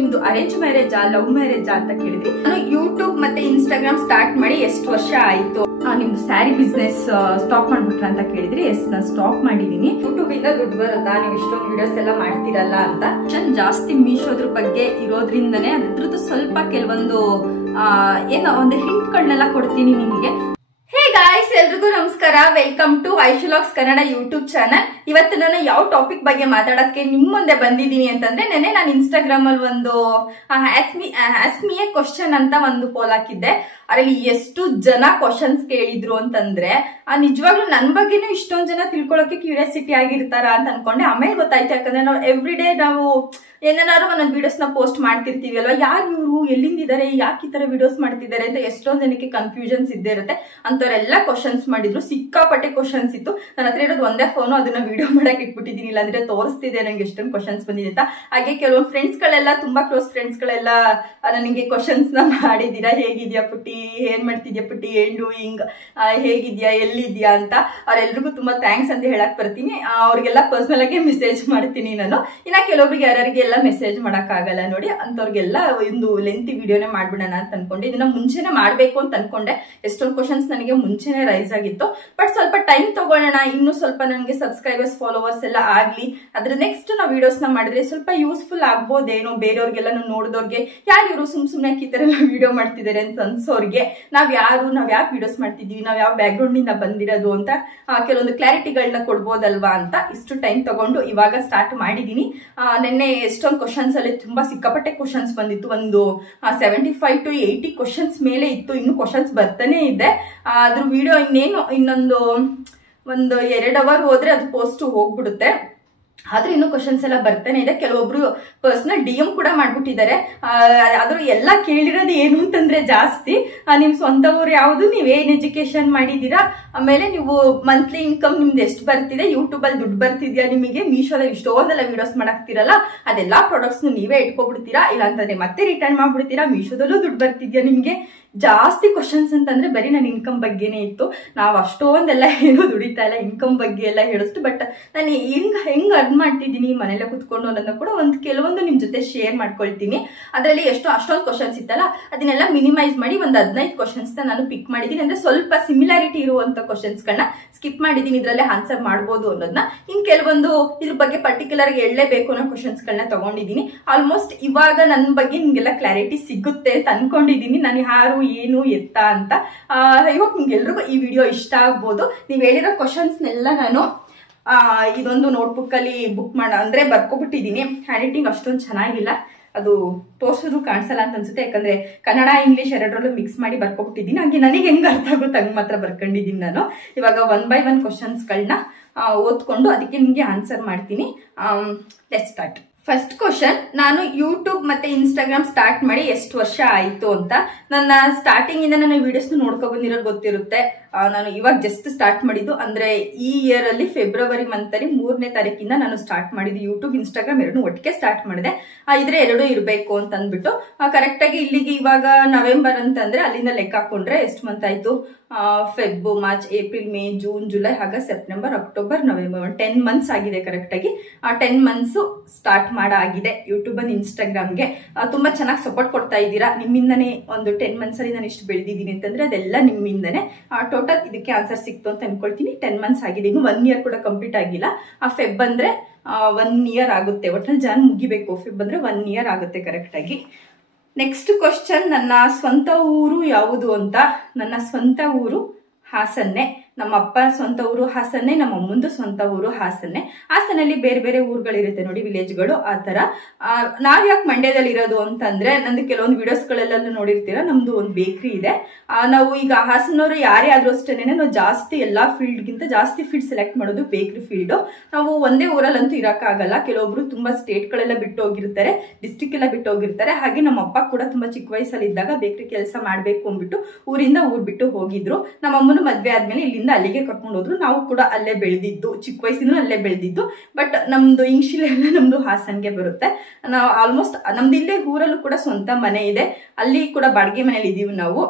ನಿಮ್ದು arrange ಮ್ಯಾರೇಜಾ love ಮ್ಯಾರೇಜಾ ಅಂತ ಕೇಳಿದ್ರಿ. ನಾನು ಯೂಟ್ಯೂಬ್ ಮತ್ತೆ ಇನ್ಸ್ಟಾಗ್ರಾಮ್ ಸ್ಟಾರ್ಟ್ ಮಾಡಿ ಎಷ್ಟು ವರ್ಷ ಆಯ್ತು, ನಿಮ್ದು ಸ್ಯಾರಿ ಬಿಸ್ನೆಸ್ ಸ್ಟಾಪ್ ಮಾಡ್ಬಿಟ್ರ ಅಂತ ಕೇಳಿದ್ರಿ. ಎಸ್, ನಾನು ಸ್ಟಾಪ್ ಮಾಡಿದೀನಿ. ಯೂಟ್ಯೂಬ್ ಇಂದ ದುಡ್ಡು ಬರುತ್ತಾ, ನೀವು ಇಷ್ಟೊಂದು ವಿಡಿಯೋಸ್ ಎಲ್ಲ ಮಾಡ್ತಿರಲ್ಲ ಅಂತ ಜಾಸ್ತಿ ಮೀಶೋದ್ರ ಬಗ್ಗೆ ಇರೋದ್ರಿಂದನೇ ಅದ್ರದ್ದು ಸ್ವಲ್ಪ ಕೆಲವೊಂದು ಏನೋ ಒಂದು ಹಿಂಟ್ಗಳನ್ನೆಲ್ಲ ಕೊಡ್ತೀನಿ ನಿಮಗೆ. ಹೇ ಗಾಯ್ಸ್, ಎಲ್ರಿಗೂ ನಮಸ್ಕಾರ. Welcome to Aishulogs Kannada YouTube channel. ಇವತ್ತು ನಾನು ಯಾವ ಟಾಪಿಕ್ ಬಗ್ಗೆ ಮಾತಾಡಕ್ಕೆ ನಿಮ್ ಮುಂದೆ ಬಂದಿದ್ದೀನಿ ಅಂತಂದ್ರೆ, ನೆನ್ನೆ ನಾನು ಇನ್ಸ್ಟಾಗ್ರಾಮ್ ಅಲ್ಲಿ ಒಂದು ಆಸ್ಕ್ ಮಿ ಎ ಕ್ವಶನ್ ಅಂತ ಒಂದು ಪೋಲ್ ಹಾಕಿದ್ದೆ. ಅದರಲ್ಲಿ ಎಷ್ಟು ಜನ ಕ್ವಶನ್ಸ್ ಕೇಳಿದ್ರು ಅಂತಂದ್ರೆ, ನಿಜವಾಗ್ಲೂ ನನ್ ಬಗ್ಗೆನೂ ಇಷ್ಟೊಂದ್ ಜನ ತಿಳ್ಕೊಳಕ್ಕೆ ಕ್ಯೂರಿಯಾಸಿಟಿ ಆಗಿರ್ತಾರ ಅಂತ ಅನ್ಕೊಂಡೆ. ಆಮೇಲೆ ಗೊತ್ತಾಯ್ತು, ಯಾಕಂದ್ರೆ ನಾವು ಎವ್ರಿ ಡೇ ನಾವು ಏನಾದ್ರು ಒಂದೊಂದು ವಿಡಿಯೋಸ್ ನ ಪೋಸ್ಟ್ ಮಾಡ್ತಿರ್ತೀವಿ ಅಲ್ವಾ, ಯಾರು ಇವರು, ಎಲ್ಲಿಂದಿದ್ದಾರೆ, ಯಾಕೆ ಈ ತರ ವಿಡಿಯೋಸ್ ಮಾಡ್ತಿದ್ದಾರೆ ಅಂತ ಎಷ್ಟೊಂದ್ ಜನಕ್ಕೆ ಕನ್ಫ್ಯೂಷನ್ಸ್ ಇದ್ದೇ ಇರುತ್ತೆ. ಅಂತವ್ರೆಲ್ಲ ಕ್ವಶನ್ಸ್ ಮಾಡಿದ್ರು, ಸಿಕ್ಕಾಪಟ್ಟೆ ಕ್ವಶನ್ಸ್ ಇತ್ತು. ನನ್ನ ಹತ್ರ ಇರೋದು ಒಂದೇ ಫೋನು, ಅದನ್ನ ವಿಡಿಯೋ ಮಾಡಕ್ ಇಟ್ಬಿಟ್ಟಿದೀನಿ, ಇಲ್ಲಾಂದ್ರೆ ತೋರಿಸ್ತಿದೆ ನಂಗೆ ಎಷ್ಟೊಂದು ಕ್ವಶನ್ಸ್ ಬಂದಿದೆ ಅಂತ. ಹಾಗೆ ಕೆಲವೊಂದು ಫ್ರೆಂಡ್ಸ್ ಗಳೆಲ್ಲ, ತುಂಬಾ ಕ್ಲೋಸ್ ಫ್ರೆಂಡ್ಸ್ ಗಳೆಲ್ಲ ನನಗೆ ಕ್ವಶನ್ಸ್ ನ ಮಾಡಿದೀರಾ. ಹೇಗಿದ್ಯಾ ಪುಟ್ಟಿ, ಏನ್ ಮಾಡ್ತಿದ್ಯಾ ಪುಟ್ಟಿ, ಏನ್ ಡೂಯಿಂಗ್, ಹೇಗಿದ್ಯಾ, ಎಲ್ಲಿದ್ಯಾ ಅಂತ. ಅವ್ರೆಲ್ರಿಗೂ ತುಂಬಾ ಥ್ಯಾಂಕ್ಸ್ ಅಂತ ಹೇಳಕ್ ಬರ್ತೀನಿ. ಅವ್ರಿಗೆಲ್ಲ ಪರ್ಸನಲ್ ಆಗಿ ಮೆಸೇಜ್ ಮಾಡ್ತೀನಿ ನಾನು. ಇನ್ನ ಕೆಲವೊಬ್ರಿಗೆ ಯಾರಿಗೆ ಮೆಸೇಜ್ ಮಾಡಕ್ ಆಗಲ್ಲ ನೋಡಿ, ಅಂತವ್ರಿಗೆಲ್ಲ ಒಂದು ಲೆಂತಿ ವಿಡಿಯೋನೇ ಮಾಡ್ಬಿಡೋಣ ಅಂತ ಅನ್ಕೊಂಡೆ. ಇದನ್ನ ಮುಂಚೆನೆ ಮಾಡ್ಬೇಕು ಅಂತ ಅನ್ಕೊಂಡೆ. ಎಷ್ಟೊಂದು ಕ್ವಶನ್ಸ್ ನನಗೆ ಮುಂಚೆನೆ ರೈಸ್ ಆಗಿತ್ತು, ಬಟ್ ಸ್ವಲ್ಪ ಟೈಮ್ ತಗೊಳ್ಳೋಣ, ಇನ್ನು ಸ್ವಲ್ಪ ನನಗೆ ಸಬ್ಸ್ಕ್ರೈಬರ್ಸ್ ಫಾಲೋವರ್ಸ್ ಎಲ್ಲ ಆಗ್ಲಿ, ಅದ್ರ ನೆಕ್ಸ್ಟ್ ನಾವು ವಿಡಿಯೋಸ್ ನ ಮಾಡಿದ್ರೆ ಸ್ವಲ್ಪ ಯೂಸ್ಫುಲ್ ಆಗ್ಬೋದೇನೋ ಬೇರೆಯವ್ರಿಗೆಲ್ಲ, ನೋಡಿದವ್ರಿಗೆ ಯಾರು ಇವರು ಸುಮ್ನೆ ಈ ತರ ಎಲ್ಲ ವಿಡಿಯೋ ಮಾಡ್ತಿದ್ದಾರೆ ಅಂತ ಅನ್ಸೋರ್ಗೆ, ನಾವ್ ಯಾಕೆ ವಿಡಿಯೋಸ್ ಮಾಡ್ತಿದೀವಿ, ನಾವ್ ಯಾವ ಬ್ಯಾಕ್ ಗ್ರೌಂಡ್ ನಿಂದ ಬಂದಿರೋದು ಅಂತ ಕೆಲವೊಂದು ಕ್ಲಾರಿಟಿಗಳನ್ನ ಕೊಡ್ಬೋದಲ್ವಾ ಅಂತ ಇಷ್ಟು ಟೈಮ್ ತಗೊಂಡು ಇವಾಗ ಸ್ಟಾರ್ಟ್ ಮಾಡಿದೀನಿ. ನಿನ್ನೆ ಎಷ್ಟೊಂದು ಕ್ವಶನ್ಸ್ ಅಲ್ಲಿ ತುಂಬಾ ಸಿಕ್ಕಾಪಟ್ಟೆ ಕ್ವಶನ್ಸ್ ಬಂದಿತ್ತು. ಒಂದು 75 to 80 ಕ್ವಶನ್ಸ್ ಮೇಲೆ ಇತ್ತು. ಇನ್ನು ಕ್ವಶನ್ಸ್ ಬರ್ತಾನೆ ಇದೆ. ಅದ್ರ ವಿಡಿಯೋ ಇನ್ನೊಂದು 2 ಅವರ್ ಹೋದ್ರೆ ಅದು ಪೋಸ್ಟ್ ಹೋಗ್ಬಿಡುತ್ತೆ. ಆದ್ರೆ ಇನ್ನು ಕ್ವಶನ್ಸ್ ಎಲ್ಲ ಬರ್ತಾನೆ ಇದೆ. ಕೆಲವೊಬ್ರು ಪರ್ಸನಲ್ DM ಕೂಡ ಮಾಡ್ಬಿಟ್ಟಿದ್ದಾರೆ. ಆದ್ರೂ ಎಲ್ಲ ಕೇಳಿರೋದು ಏನು ಅಂತಂದ್ರೆ, ಜಾಸ್ತಿ ನಿಮ್ ಸ್ವಂತ ಊರು ಯಾವ್ದು, ನೀವೇನ್ ಎಜುಕೇಶನ್ ಮಾಡಿದೀರಾ, ಆಮೇಲೆ ನೀವು ಮಂತ್ಲಿ ಇನ್ಕಮ್ ನಿಮ್ದು ಎಷ್ಟು ಬರ್ತಿದೆ, ಯೂಟ್ಯೂಬ್ ಅಲ್ಲಿ ದುಡ್ಡು ಬರ್ತಿದ್ಯಾ ನಿಮಗೆ, ಮೀಶೋದಲ್ಲಿ ಇಷ್ಟೊಂದೆಲ್ಲ ವಿಡಿಯೋಸ್ ಮಾಡಾಕ್ತಿರಲ್ಲ, ಅದೆಲ್ಲಾ ಪ್ರಾಡಕ್ಟ್ಸ್ ನೀವೇ ಇಟ್ಕೊಬಿಡ್ತೀರಾ, ಇಲ್ಲ ಅಂತಂದ್ರೆ ಮತ್ತೆ ರಿಟರ್ನ್ ಮಾಡ್ಬಿಡ್ತೀರಾ, ಮೀಶೋದಲ್ಲೂ ದುಡ್ಡು ಬರ್ತಿದ್ಯಾ ನಿಮ್ಗೆ. ಜಾಸ್ತಿ ಕ್ವಶನ್ಸ್ ಅಂತಂದ್ರೆ ಬರೀ ನನ್ನ ಇನ್ಕಮ್ ಬಗ್ಗೆನೇ ಇತ್ತು. ನಾವು ಅಷ್ಟೊಂದೆಲ್ಲ ಏನೋ ದುಡಿತಾ ಇಲ್ಲ, ಇನ್ಕಮ್ ಬಗ್ಗೆ ಎಲ್ಲ ಹೇಳಿಸ್ತು. ಬಟ್ ನಾನು ಹೆಂಗ್ ಅರ್ನ್ ಮಾಡ್ತಿದ್ದೀನಿ ಮನೇಲೆ ಕುತ್ಕೊಂಡು ಅನ್ನೋದನ್ನ ಕೂಡ ಕೆಲವೊಂದು ನಿಮ್ ಜೊತೆ ಶೇರ್ ಮಾಡ್ಕೊಳ್ತೀನಿ. ಅದರಲ್ಲಿ ಅಷ್ಟೊಂದು ಕ್ವಶನ್ಸ್ ಇತ್ತಲ್ಲ, ಅದನ್ನೆಲ್ಲ ಮಿನಿಮೈಸ್ ಮಾಡಿ ಒಂದು 15 ಕ್ವಶನ್ಸ್ ನಾನು ಪಿಕ್ ಮಾಡಿದೀನಿ. ಅಂದ್ರೆ ಸ್ವಲ್ಪ ಸಿಮಿಲಾರಿಟಿ ಇರುವಂತ ಕ್ವಶನ್ಸ್ ಗಳನ್ನ ಸ್ಕಿಪ್ ಮಾಡಿದೀನಿ, ಇದ್ರಲ್ಲೇ ಆನ್ಸರ್ ಮಾಡ್ಬೋದು ಅನ್ನೋದನ್ನ. ಇನ್ ಕೆಲವೊಂದು ಇದ್ರ ಬಗ್ಗೆ ಪರ್ಟಿಕ್ಯುಲರ್ ಹೇಳಲೇಬೇಕು ಅನ್ನೋ ಕ್ವಶನ್ಸ್ ಗಳನ್ನ ತಗೊಂಡಿದ್ದೀನಿ. ಆಲ್ಮೋಸ್ಟ್ ಇವಾಗ ನನ್ನ ಬಗ್ಗೆ ನಿಮ್ಗೆಲ್ಲ ಕ್ಲಾರಿಟಿ ಸಿಗುತ್ತೆ ಅಂತ ಅನ್ಕೊಂಡಿದೀನಿ. ನಾನು ಯಾರು, ಏನು, ಎತ್ತ ಅಂತ. ಇವಾಗ ನಿಮ್ಗೆಲ್ರಿಗೂ ಈ ವಿಡಿಯೋ ಇಷ್ಟ ಆಗ್ಬೋದು. ನೀವ್ ಹೇಳಿರೋ ಕ್ವಶನ್ಸ್ನೆಲ್ಲ ನಾನು ಇದೊಂದು ನೋಟ್ಬುಕ್ ಅಲ್ಲಿ ಬರ್ಕೊಬಿಟ್ಟಿದೀನಿ. ಹ್ಯಾಂಡ್ ರೈಟಿಂಗ್ ಅಷ್ಟೊಂದು ಚೆನ್ನಾಗಿಲ್ಲ, ಅದು ತೋರ್ಸಿದ್ರು ಕಾಣಿಸಲ್ಲ ಅಂತ ಅನ್ಸುತ್ತೆ, ಯಾಕಂದ್ರೆ ಕನ್ನಡ ಇಂಗ್ಲಿಷ್ ಎರಡರಲ್ಲೂ ಮಿಕ್ಸ್ ಮಾಡಿ ಬರ್ಕೊಬಿಟ್ಟಿದ್ದೀನಿ. ಹಾಗೆ ನನಗೆ ಹೆಂಗ್ ಅರ್ಥ ಆಗುತ್ತೆ ಹಂಗ್ ಮಾತ್ರ ಬರ್ಕೊಂಡಿದ್ದೀನಿ ನಾನು. ಇವಾಗ 1 by 1 ಕ್ವಶನ್ಸ್ ಗಳನ್ನ ಓದ್ಕೊಂಡು ಅದಕ್ಕೆ ನಿಮ್ಗೆ ಆನ್ಸರ್ ಮಾಡ್ತೀನಿ. Let's start. ಫಸ್ಟ್ ಕ್ವಶನ್, ನಾನು ಯೂಟ್ಯೂಬ್ ಮತ್ತೆ ಇನ್ಸ್ಟಾಗ್ರಾಮ್ ಸ್ಟಾರ್ಟ್ ಮಾಡಿ ಎಷ್ಟು ವರ್ಷ ಆಯ್ತು ಅಂತ. ನನ್ನ ಸ್ಟಾರ್ಟಿಂಗ್ ಇಂದ ನನ್ನ ವಿಡಿಯೋಸ್ ನೋಡ್ಕೊ ಬಂದಿರೋದು ಗೊತ್ತಿರುತ್ತೆ. ನಾನು ಇವಾಗ ಜಸ್ಟ್ ಸ್ಟಾರ್ಟ್ ಮಾಡಿದ್ದು, ಅಂದ್ರೆ ಈ ಇಯರ್ ಅಲ್ಲಿ ಫೆಬ್ರವರಿ ಮಂತ್ ಅಲ್ಲಿ 3ನೇ ತಾರೀಕಿಂದ ನಾನು ಸ್ಟಾರ್ಟ್ ಮಾಡಿದ್ದು. ಯೂಟ್ಯೂಬ್ ಇನ್ಸ್ಟಾಗ್ರಾಮ್ ಎರಡನ್ನೂ ಒಟ್ಟಿಗೆ ಸ್ಟಾರ್ಟ್ ಮಾಡಿದೆ. ಇದ್ರೆ ಎರಡೂ ಇರಬೇಕು ಅಂತ ಅಂದ್ಬಿಟ್ಟು ಕರೆಕ್ಟ್ ಆಗಿ ಇಲ್ಲಿಗೆ ಇವಾಗ ನವೆಂಬರ್ ಅಂತಂದ್ರೆ ಅಲ್ಲಿಂದ ಲೆಕ್ಕ ಹಾಕೊಂಡ್ರೆ ಎಷ್ಟು ಮಂತ್ ಆಯ್ತು, Feb, March, April, May, June, July, August, September, October, November, 10 months ಆಗಿದೆ ಕರೆಕ್ಟ್ ಆಗಿ. 10 ಮಂತ್ಸ್ ಸ್ಟಾರ್ಟ್ ಮಾಡಾಗಿದೆ ಯೂಟ್ಯೂಬ್ ಅಂಡ್ ಇನ್ಸ್ಟಾಗ್ರಾಮ್ಗೆ. ತುಂಬಾ ಚೆನ್ನಾಗಿ ಸಪೋರ್ಟ್ ಕೊಡ್ತಾ ಇದ್ದೀರಾ. ನಿಮ್ಮಿಂದನೇ ಒಂದು 10 ಮಂತ್ಸ್ ಅಲ್ಲಿ ನಾನು ಇಷ್ಟು ಬೆಳೆದಿದ್ದೀನಿ ಅಂತಂದ್ರೆ ಅದೆಲ್ಲ ನಿಮ್ಮಿಂದನೇ. ಟೋಟಲ್ ಇದಕ್ಕೆ ಆನ್ಸರ್ ಸಿಕ್ತು ಅಂತ ಅನ್ಕೊಳ್ತೀನಿ. 10 ಮಂತ್ಸ್ ಆಗಿದೆ, ಇನ್ನು 1 year ಕೂಡ ಕಂಪ್ಲೀಟ್ ಆಗಿಲ್ಲ. ಫೆಬ್ ಅಂದ್ರೆ 1 year ಆಗುತ್ತೆ, ಒಟ್ಟಲ್ಲಿ ಜಾನ್ ಮುಗಿಬೇಕು. ಫೆಬ್ ಅಂದ್ರೆ 1 year ಆಗುತ್ತೆ ಕರೆಕ್ಟ್ ಆಗಿ. ನೆಕ್ಸ್ಟ್ ಕ್ವಶನ್, ನನ್ನ ಸ್ವಂತ ಊರು ಯಾವುದು ಅಂತ. ನನ್ನ ಸ್ವಂತ ಊರು ಹಾಸನ್ನೆ. ನಮ್ಮ ಅಪ್ಪ ಸ್ವಂತ ಊರು ಹಾಸನ್ನೆ, ನಮ್ಮ ಅಮ್ಮಂದು ಸ್ವಂತ ಊರು ಹಾಸನ್ನೆ. ಹಾಸನಲ್ಲಿ ಬೇರೆ ಬೇರೆ ಊರುಗಳಿರುತ್ತೆ ನೋಡಿ, ವಿಲೇಜ್ಗಳು. ಆ ತರ ನಾವ್ ಯಾಕೆ ಮಂಡ್ಯದಲ್ಲಿ ಇರೋದು ಅಂತಂದ್ರೆ, ನಂದು ಕೆಲವೊಂದು ವಿಡಿಯೋಸ್ ಗಳೆಲ್ಲ ನೋಡಿರ್ತೀರಾ, ನಮ್ದು ಒಂದು ಬೇಕ್ರಿ ಇದೆ. ನಾವು ಈಗ ಹಾಸನವರು ಯಾರೇ ಆದ್ರೂ ಅಷ್ಟೇನೆ, ನಾವು ಜಾಸ್ತಿ ಎಲ್ಲಾ ಫೀಲ್ಡ್ ಗಿಂತ ಜಾಸ್ತಿ ಫೀಲ್ಡ್ ಸೆಲೆಕ್ಟ್ ಮಾಡೋದು ಬೇಕ್ರಿ ಫೀಲ್ಡ್. ನಾವು ಒಂದೇ ಊರಲ್ಲಂತೂ ಇರಕ್ಕಾಗಲ್ಲ. ಕೆಲವೊಬ್ರು ತುಂಬಾ ಸ್ಟೇಟ್ ಗಳೆಲ್ಲ ಬಿಟ್ಟು ಹೋಗಿರ್ತಾರೆ, ಡಿಸ್ಟ್ರಿಕ್ಟ್ ಎಲ್ಲ ಬಿಟ್ಟು ಹೋಗಿರ್ತಾರೆ. ಹಾಗೆ ನಮ್ಮ ಅಪ್ಪ ಕೂಡ ತುಂಬಾ ಚಿಕ್ಕ ವಯಸ್ಸಲ್ಲಿ ಇದ್ದಾಗ ಬೇಕ್ರಿ ಕೆಲಸ ಮಾಡ್ಬೇಕು ಅಂದ್ಬಿಟ್ಟು ಊರಿಂದ ಊರ್ ಬಿಟ್ಟು ಹೋಗಿದ್ರು. ನಮ್ಮ ಅಮ್ಮನು ಮದ್ವೆ ಆದ್ಮೇಲೆ ಇಲ್ಲಿಂದ ಅಲ್ಲಿಗೆ ಕರ್ಕೊಂಡು ಹೋದ್ರು. ನಾವು ಕೂಡ ಅಲ್ಲೇ ಬೆಳೆದಿದ್ದು, ಚಿಕ್ಕ ವಯಸ್ಸಿನೂ ಅಲ್ಲೇ ಬೆಳೆದಿದ್ದು. ಬಟ್ ನಮ್ದು ಇಂಗ್ಶಿಲೆ ಎಲ್ಲ ನಮ್ದು ಹಾಸನ್ಗೆ ಬರುತ್ತೆ. ನಾವು ಆಲ್ಮೋಸ್ಟ್ ನಮ್ದು ಇಲ್ಲೇ ಊರಲ್ಲೂ ಕೂಡ ಸ್ವಂತ ಮನೆ ಇದೆ, ಅಲ್ಲಿ ಕೂಡ ಬಾಡಿಗೆ ಮನೇಲಿ ಇದೀವಿ ನಾವು.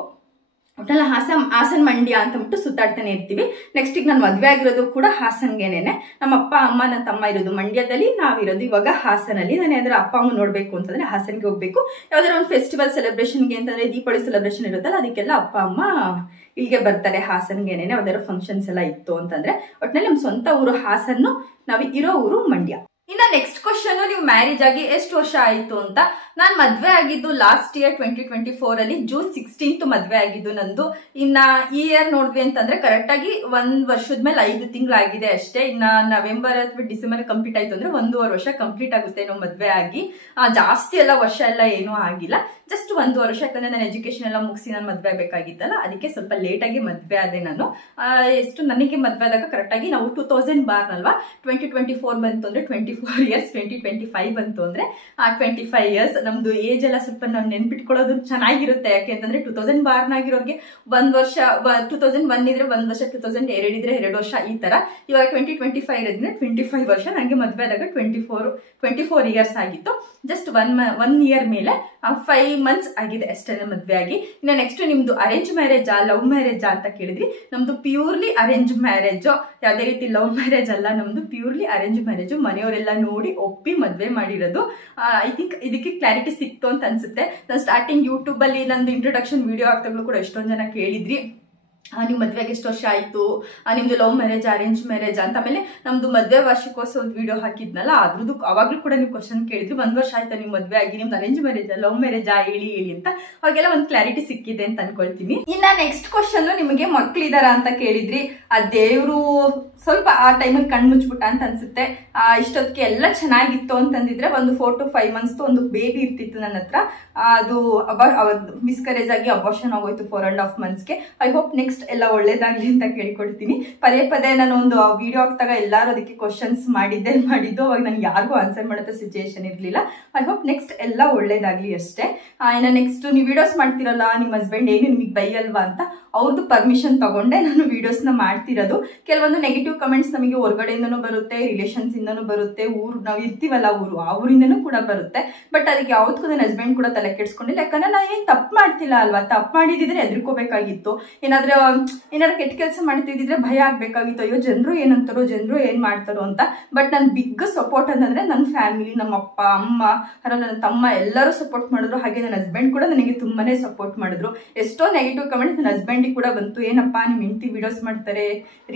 ಒಟ್ಟಲ್ಲ ಹಾಸನ್ ಮಂಡ್ಯ ಅಂತ ಬಿಟ್ಟು ಸುತ್ತಾಡ್ತಾನೆ ಇರ್ತೀವಿ. ನೆಕ್ಸ್ಟ್ ಈಗ ನಾನು ಮದ್ವೆ ಆಗಿರೋದು ಕೂಡ ಹಾಸನ್ಗೆನೇನೆ. ನಮ್ಮ ಅಪ್ಪ ಅಮ್ಮ ನನ್ನ ತಮ್ಮ ಇರೋದು ಮಂಡ್ಯದಲ್ಲಿ, ನಾವಿರೋದು ಇವಾಗ ಹಾಸನಲ್ಲಿ. ನಾನು ಯಾವ್ದಾರ ಅಪ್ಪ ಅಮ್ಮ ನೋಡ್ಬೇಕು ಅಂತಂದ್ರೆ ಹಾಸನ್ಗೆ ಹೋಗ್ಬೇಕು. ಯಾವ್ದಾರ ಒಂದು ಫೆಸ್ಟಿವಲ್ ಸೆಲೆಬ್ರೇಷನ್ಗೆ ಅಂತಂದ್ರೆ ದೀಪಾವಳಿ ಸೆಲೆಬ್ರೇಷನ್ ಇರುತ್ತಲ್ಲ, ಅದಕ್ಕೆಲ್ಲ ಅಪ್ಪ ಅಮ್ಮ ಇಲ್ಲಿಗೆ ಬರ್ತಾರೆ ಹಾಸನ್ಗೆನೇನೆ. ಯಾವ್ದಾರ ಫಂಕ್ಷನ್ಸ್ ಎಲ್ಲ ಇತ್ತು ಅಂತಂದ್ರೆ. ಒಟ್ಟಿನಲ್ಲಿ ನಮ್ಮ ಸ್ವಂತ ಊರು ಹಾಸನ್ನು, ನಾವು ಇರೋ ಊರು ಮಂಡ್ಯ. ಇನ್ನ ನೆಕ್ಸ್ಟ್ ಕ್ವಶನ್, ನೀವು ಮ್ಯಾರೇಜ್ ಆಗಿ ಎಷ್ಟು ವರ್ಷ ಆಯ್ತು ಅಂತ. ನಾನು ಮದ್ವೆ ಆಗಿದ್ದು ಲಾಸ್ಟ್ ಇಯರ್ 2024 ಅಲ್ಲಿ ಜೂನ್ 16 ಮದ್ವೆ ಆಗಿದ್ದು ನಂದು. ಇನ್ನ ಈ ಇಯರ್ ನೋಡಿದ್ವಿ ಅಂತಂದ್ರೆ ಕರೆಕ್ಟ್ ಆಗಿ 1 ವರ್ಷದ ಮೇಲೆ 5 ತಿಂಗಳಾಗಿದೆ ಅಷ್ಟೇ. ಇನ್ನ ನವೆಂಬರ್ ಅಥವಾ ಡಿಸೆಂಬರ್ ಕಂಪ್ಲೀಟ್ ಆಯ್ತು ಅಂದ್ರೆ 1.5 ವರ್ಷ ಕಂಪ್ಲೀಟ್ ಆಗುತ್ತೆ ನಾವು ಮದ್ವೆ ಆಗಿ. ಜಾಸ್ತಿ ಎಲ್ಲ ವರ್ಷ ಎಲ್ಲ ಏನೂ ಆಗಿಲ್ಲ, ಜಸ್ಟ್ 1 ವರ್ಷ. ಯಾಕಂದ್ರೆ ನಾನು ಎಜುಕೇಶನ್ ಎಲ್ಲ ಮುಗಿಸಿ ನಾನು ಮದ್ವೆ ಆಗ್ಬೇಕಾಗಿತ್ತಲ್ಲ, ಅದಕ್ಕೆ ಸ್ವಲ್ಪ ಲೇಟ್ ಆಗಿ ಮದ್ವೆ ಆದೆ ನಾನು. ಎಷ್ಟು ನನಗೆ ಮದ್ವೆ ಆದಾಗ ಕರೆಕ್ಟ್ ಆಗಿ ನಾವು 2000 ಬಾರ್ನಲ್ವಾ, 2024 ಬಂತು ಅಂದ್ರೆ 24 ಇಯರ್ಸ್, 2025 ಬಂತು ಅಂದ್ರೆ 25 ಇಯರ್ಸ್. ನಮ್ದು ಏಜ್ ಎಲ್ಲ ಸ್ವಲ್ಪ ನಾವು ನೆನ್ಪಿಟ್ಕೊಳ್ಳೋದು ಚೆನ್ನಾಗಿರುತ್ತೆ. ಯಾಕೆ ಅಂತಂದ್ರೆ 2000 ಬಾರ್ನಾಗಿರೋರಿಗೆ 1 ವರ್ಷ, 2001 ಇದ್ರೆ 1 ವರ್ಷ, 2002 ಇದ್ರೆ 2 ವರ್ಷ, ಈ ತರ. ಇವಾಗ 2025 ಇರೋದ್ರಿಂದ 25 ವರ್ಷ. ನನಗೆ ಮದ್ವೆ ಆದಾಗ 24 ಇಯರ್ಸ್ ಆಗಿತ್ತು. ಜಸ್ಟ್ 1 ಇಯರ್ ಮೇಲೆ 5 ಮಂತ್ಸ್ ಆಗಿದೆ ಅಷ್ಟೇ ಮದ್ವೆ ಆಗಿ. ಇನ್ನು ನೆಕ್ಸ್ಟ್ ನಿಮ್ದು ಅರೇಂಜ್ ಮ್ಯಾರೇಜಾ ಲವ್ ಮ್ಯಾರೇಜಾ ಅಂತ ಕೇಳಿದ್ರಿ. ನಮ್ದು ಪ್ಯೂರ್ಲಿ ಅರೇಂಜ್ ಮ್ಯಾರೇಜ್, ಯಾವುದೇ ರೀತಿ ಲವ್ ಮ್ಯಾರೇಜ್ ಅಲ್ಲ. ನಮ್ದು ಪ್ಯೂರ್ಲಿ ಅರೇಂಜ್ ಮ್ಯಾರೇಜ್. ಮನೆಯವರೆಲ್ಲ ನೋಡಿ ಒಪ್ಪಿ ಮದ್ವೆ ಮಾಡಿರೋದು. ಐ ಥಿಂಕ್ ಇದಕ್ಕೆ ಕ್ಲಾರಿಟಿ ಸಿಕ್ತು ಅಂತ ಅನ್ಸುತ್ತೆ. ನಾನು ಸ್ಟಾರ್ಟಿಂಗ್ ಯೂಟ್ಯೂಬ್ ಅಲ್ಲಿ ನಂದು ಇಂಟ್ರೊಡಕ್ಷನ್ ವಿಡಿಯೋ ಆಗ್ತಾಗ್ಲೂ ಕೂಡ ಎಷ್ಟೊಂದು ಜನ ಕೇಳಿದ್ರಿ, ನೀವು ಮದ್ವೆಗೆ ಎಷ್ಟು ವರ್ಷ ಆಯ್ತು, ನಿಮ್ದು ಲವ್ ಮ್ಯಾರೇಜ್ ಅರೇಂಜ್ ಮ್ಯಾರೇಜ್ ಅಂತ. ಆಮೇಲೆ ನಮ್ದು ಮದ್ವೆ ವಾರ್ಷಿಕೋತ್ಸವದ ವಿಡಿಯೋ ಹಾಕಿದ್ನಲ್ಲ, ಅದ್ರದ್ದು ಅವಾಗ್ಲೂ ಕೂಡ ನೀವು ಕ್ವಶನ್ ಕೇಳಿದ್ರಿ, 1 ವರ್ಷ ಆಯ್ತಾ ನೀವು ಮದ್ವೆ ಆಗಿ, ನಿಮ್ದು ಅರೇಂಜ್ ಮ್ಯಾರೇಜ್ ಲವ್ ಮ್ಯಾರೇಜಾ ಹೇಳಿ ಅಂತ. ಅವ್ರಿಗೆಲ್ಲ ಒಂದು ಕ್ಲಾರಿಟಿ ಸಿಕ್ಕಿದೆ ಅಂತ ಅನ್ಕೊಳ್ತೀನಿ. ಇನ್ನ ನೆಕ್ಸ್ಟ್ ಕ್ವಶನ್, ನಿಮಗೆ ಮಕ್ಳಿದಾರ ಅಂತ ಕೇಳಿದ್ರಿ. ಆ ದೇವ್ರು ಸ್ವಲ್ಪ ಆ ಟೈಮಲ್ಲಿ ಕಣ್ಣು ಮುಚ್ಬಿಟ್ಟ ಅಂತ ಅನ್ಸುತ್ತೆ. ಇಷ್ಟೊತ್ತಿಗೆ ಎಲ್ಲ ಚೆನ್ನಾಗಿತ್ತು ಅಂತಂದಿದ್ರೆ ಒಂದು 4 to 5 months ಒಂದು ಬೇಬಿ ಇರ್ತಿತ್ತು ನನ್ನ ಹತ್ರ. ಅದು ಮಿಸ್ಕರೇಜ್ ಆಗಿ ಅಬಾರ್ಷನ್ ಆಗೋಯ್ತು 4.5 months. ಐ ಹೋಪ್ ನೆಕ್ಸ್ಟ್ ಎಲ್ಲ ಒಳ್ಳೇದಾಗ್ಲಿ ಅಂತ ಕೇಳ್ಕೊಡ್ತೀನಿ. ಪದೇ ನಾನು ಒಂದು ವಿಡಿಯೋ ಹಾಕ್ದಾಗ ಎಲ್ಲರೂ ಅದಕ್ಕೆ ಕ್ವಶನ್ಸ್ ಮಾಡಿದ್ದು. ಅವಾಗ ನಾನು ಯಾರಿಗೂ ಆನ್ಸರ್ ಮಾಡೋ ಸಿಚುಯೇಷನ್ ಇರಲಿಲ್ಲ. ಐ ಹೋಪ್ ನೆಕ್ಸ್ಟ್ ಎಲ್ಲ ಒಳ್ಳೇದಾಗ್ಲಿ ಅಷ್ಟೇ. ಇನ್ನು ನೆಕ್ಸ್ಟ್ ನೀವು ವಿಡಿಯೋಸ್ ಮಾಡ್ತಿರಲ್ಲ, ನಿಮ್ಮ ಹಸ್ಬೆಂಡ್ ಏನು ನಿಮಗೆ ಬೈಯಲ್ವಾ ಅಂತ ಅವ್ರದ್ದು ಪರ್ಮಿಷನ್ ತಗೊಂಡೆ ನಾನು ವಿಡಿಯೋಸ್ನ ಮಾಡ್ತಿರೋದು. ಕೆಲವೊಂದು ನೆಗೆಟಿವ್ ಕಮೆಂಟ್ಸ್ ನಮಗೆ ಹೊರಗಡೆಯಿಂದನೂ ಬರುತ್ತೆ, ರಿಲೇಷನ್ಸ್ ಇಂದನೂ ಬರುತ್ತೆ, ನಾವು ಇರ್ತೀವಲ್ಲ ಆ ಊರಿಂದನೂ ಕೂಡ ಬರುತ್ತೆ. ಬಟ್ ಅದಕ್ಕೆ ಯಾವತ್ತೂ ನನ್ನ ಹಸ್ಬೆಂಡ್ ಕೂಡ ತಲೆ ಕೆಡ್ಸ್ಕೊಂಡಿಲ್ಲ. ಯಾಕಂದ್ರೆ ನಾನು ಏನು ತಪ್ಪು ಮಾಡ್ತಿಲ್ಲ ಅಲ್ವಾ. ತಪ್ಪು ಮಾಡಿದಿದ್ರೆ ಎದ್ರಿಕೋಬೇಕಾಗಿತ್ತು. ಏನಾದ್ರೂ ಕೆಟ್ಟ ಕೆಲಸ ಮಾಡ್ತಿದ್ರೆ ಭಯ ಆಗ್ಬೇಕಾಗಿತ್ತು, ಅಯ್ಯೋ ಜನರು ಏನಂತಾರೋ, ಜನರು ಏನ್ ಮಾಡ್ತಾರೋ ಅಂತ. ಬಟ್ ನನ್ನ ಬಿಗ್ ಸಪೋರ್ಟ್ ಅಂತಂದ್ರೆ ನನ್ನ ಫ್ಯಾಮಿಲಿ, ನಮ್ಮ ಅಪ್ಪ ಅಮ್ಮ, ನನ್ನ ತಮ್ಮ ಎಲ್ಲರೂ ಸಪೋರ್ಟ್ ಮಾಡಿದ್ರು. ಹಾಗೆ ನನ್ನ ಹಸ್ಬೆಂಡ್ ಕೂಡ ನನಗೆ ತುಂಬಾನೇ ಸಪೋರ್ಟ್ ಮಾಡಿದ್ರು. ಎಷ್ಟೋ ನೆಗೆಟಿವ್ ಕಮೆಂಟ್ ನನ್ನ ಹಸ್ಬೆಂಡಿಗೆ ಕೂಡ ಬಂತು, ಏನಪ್ಪ ನಿಮ್ಮ ಹೆಂಡತಿ ವಿಡಿಯೋಸ್ ಮಾಡ್ತಾರೆ,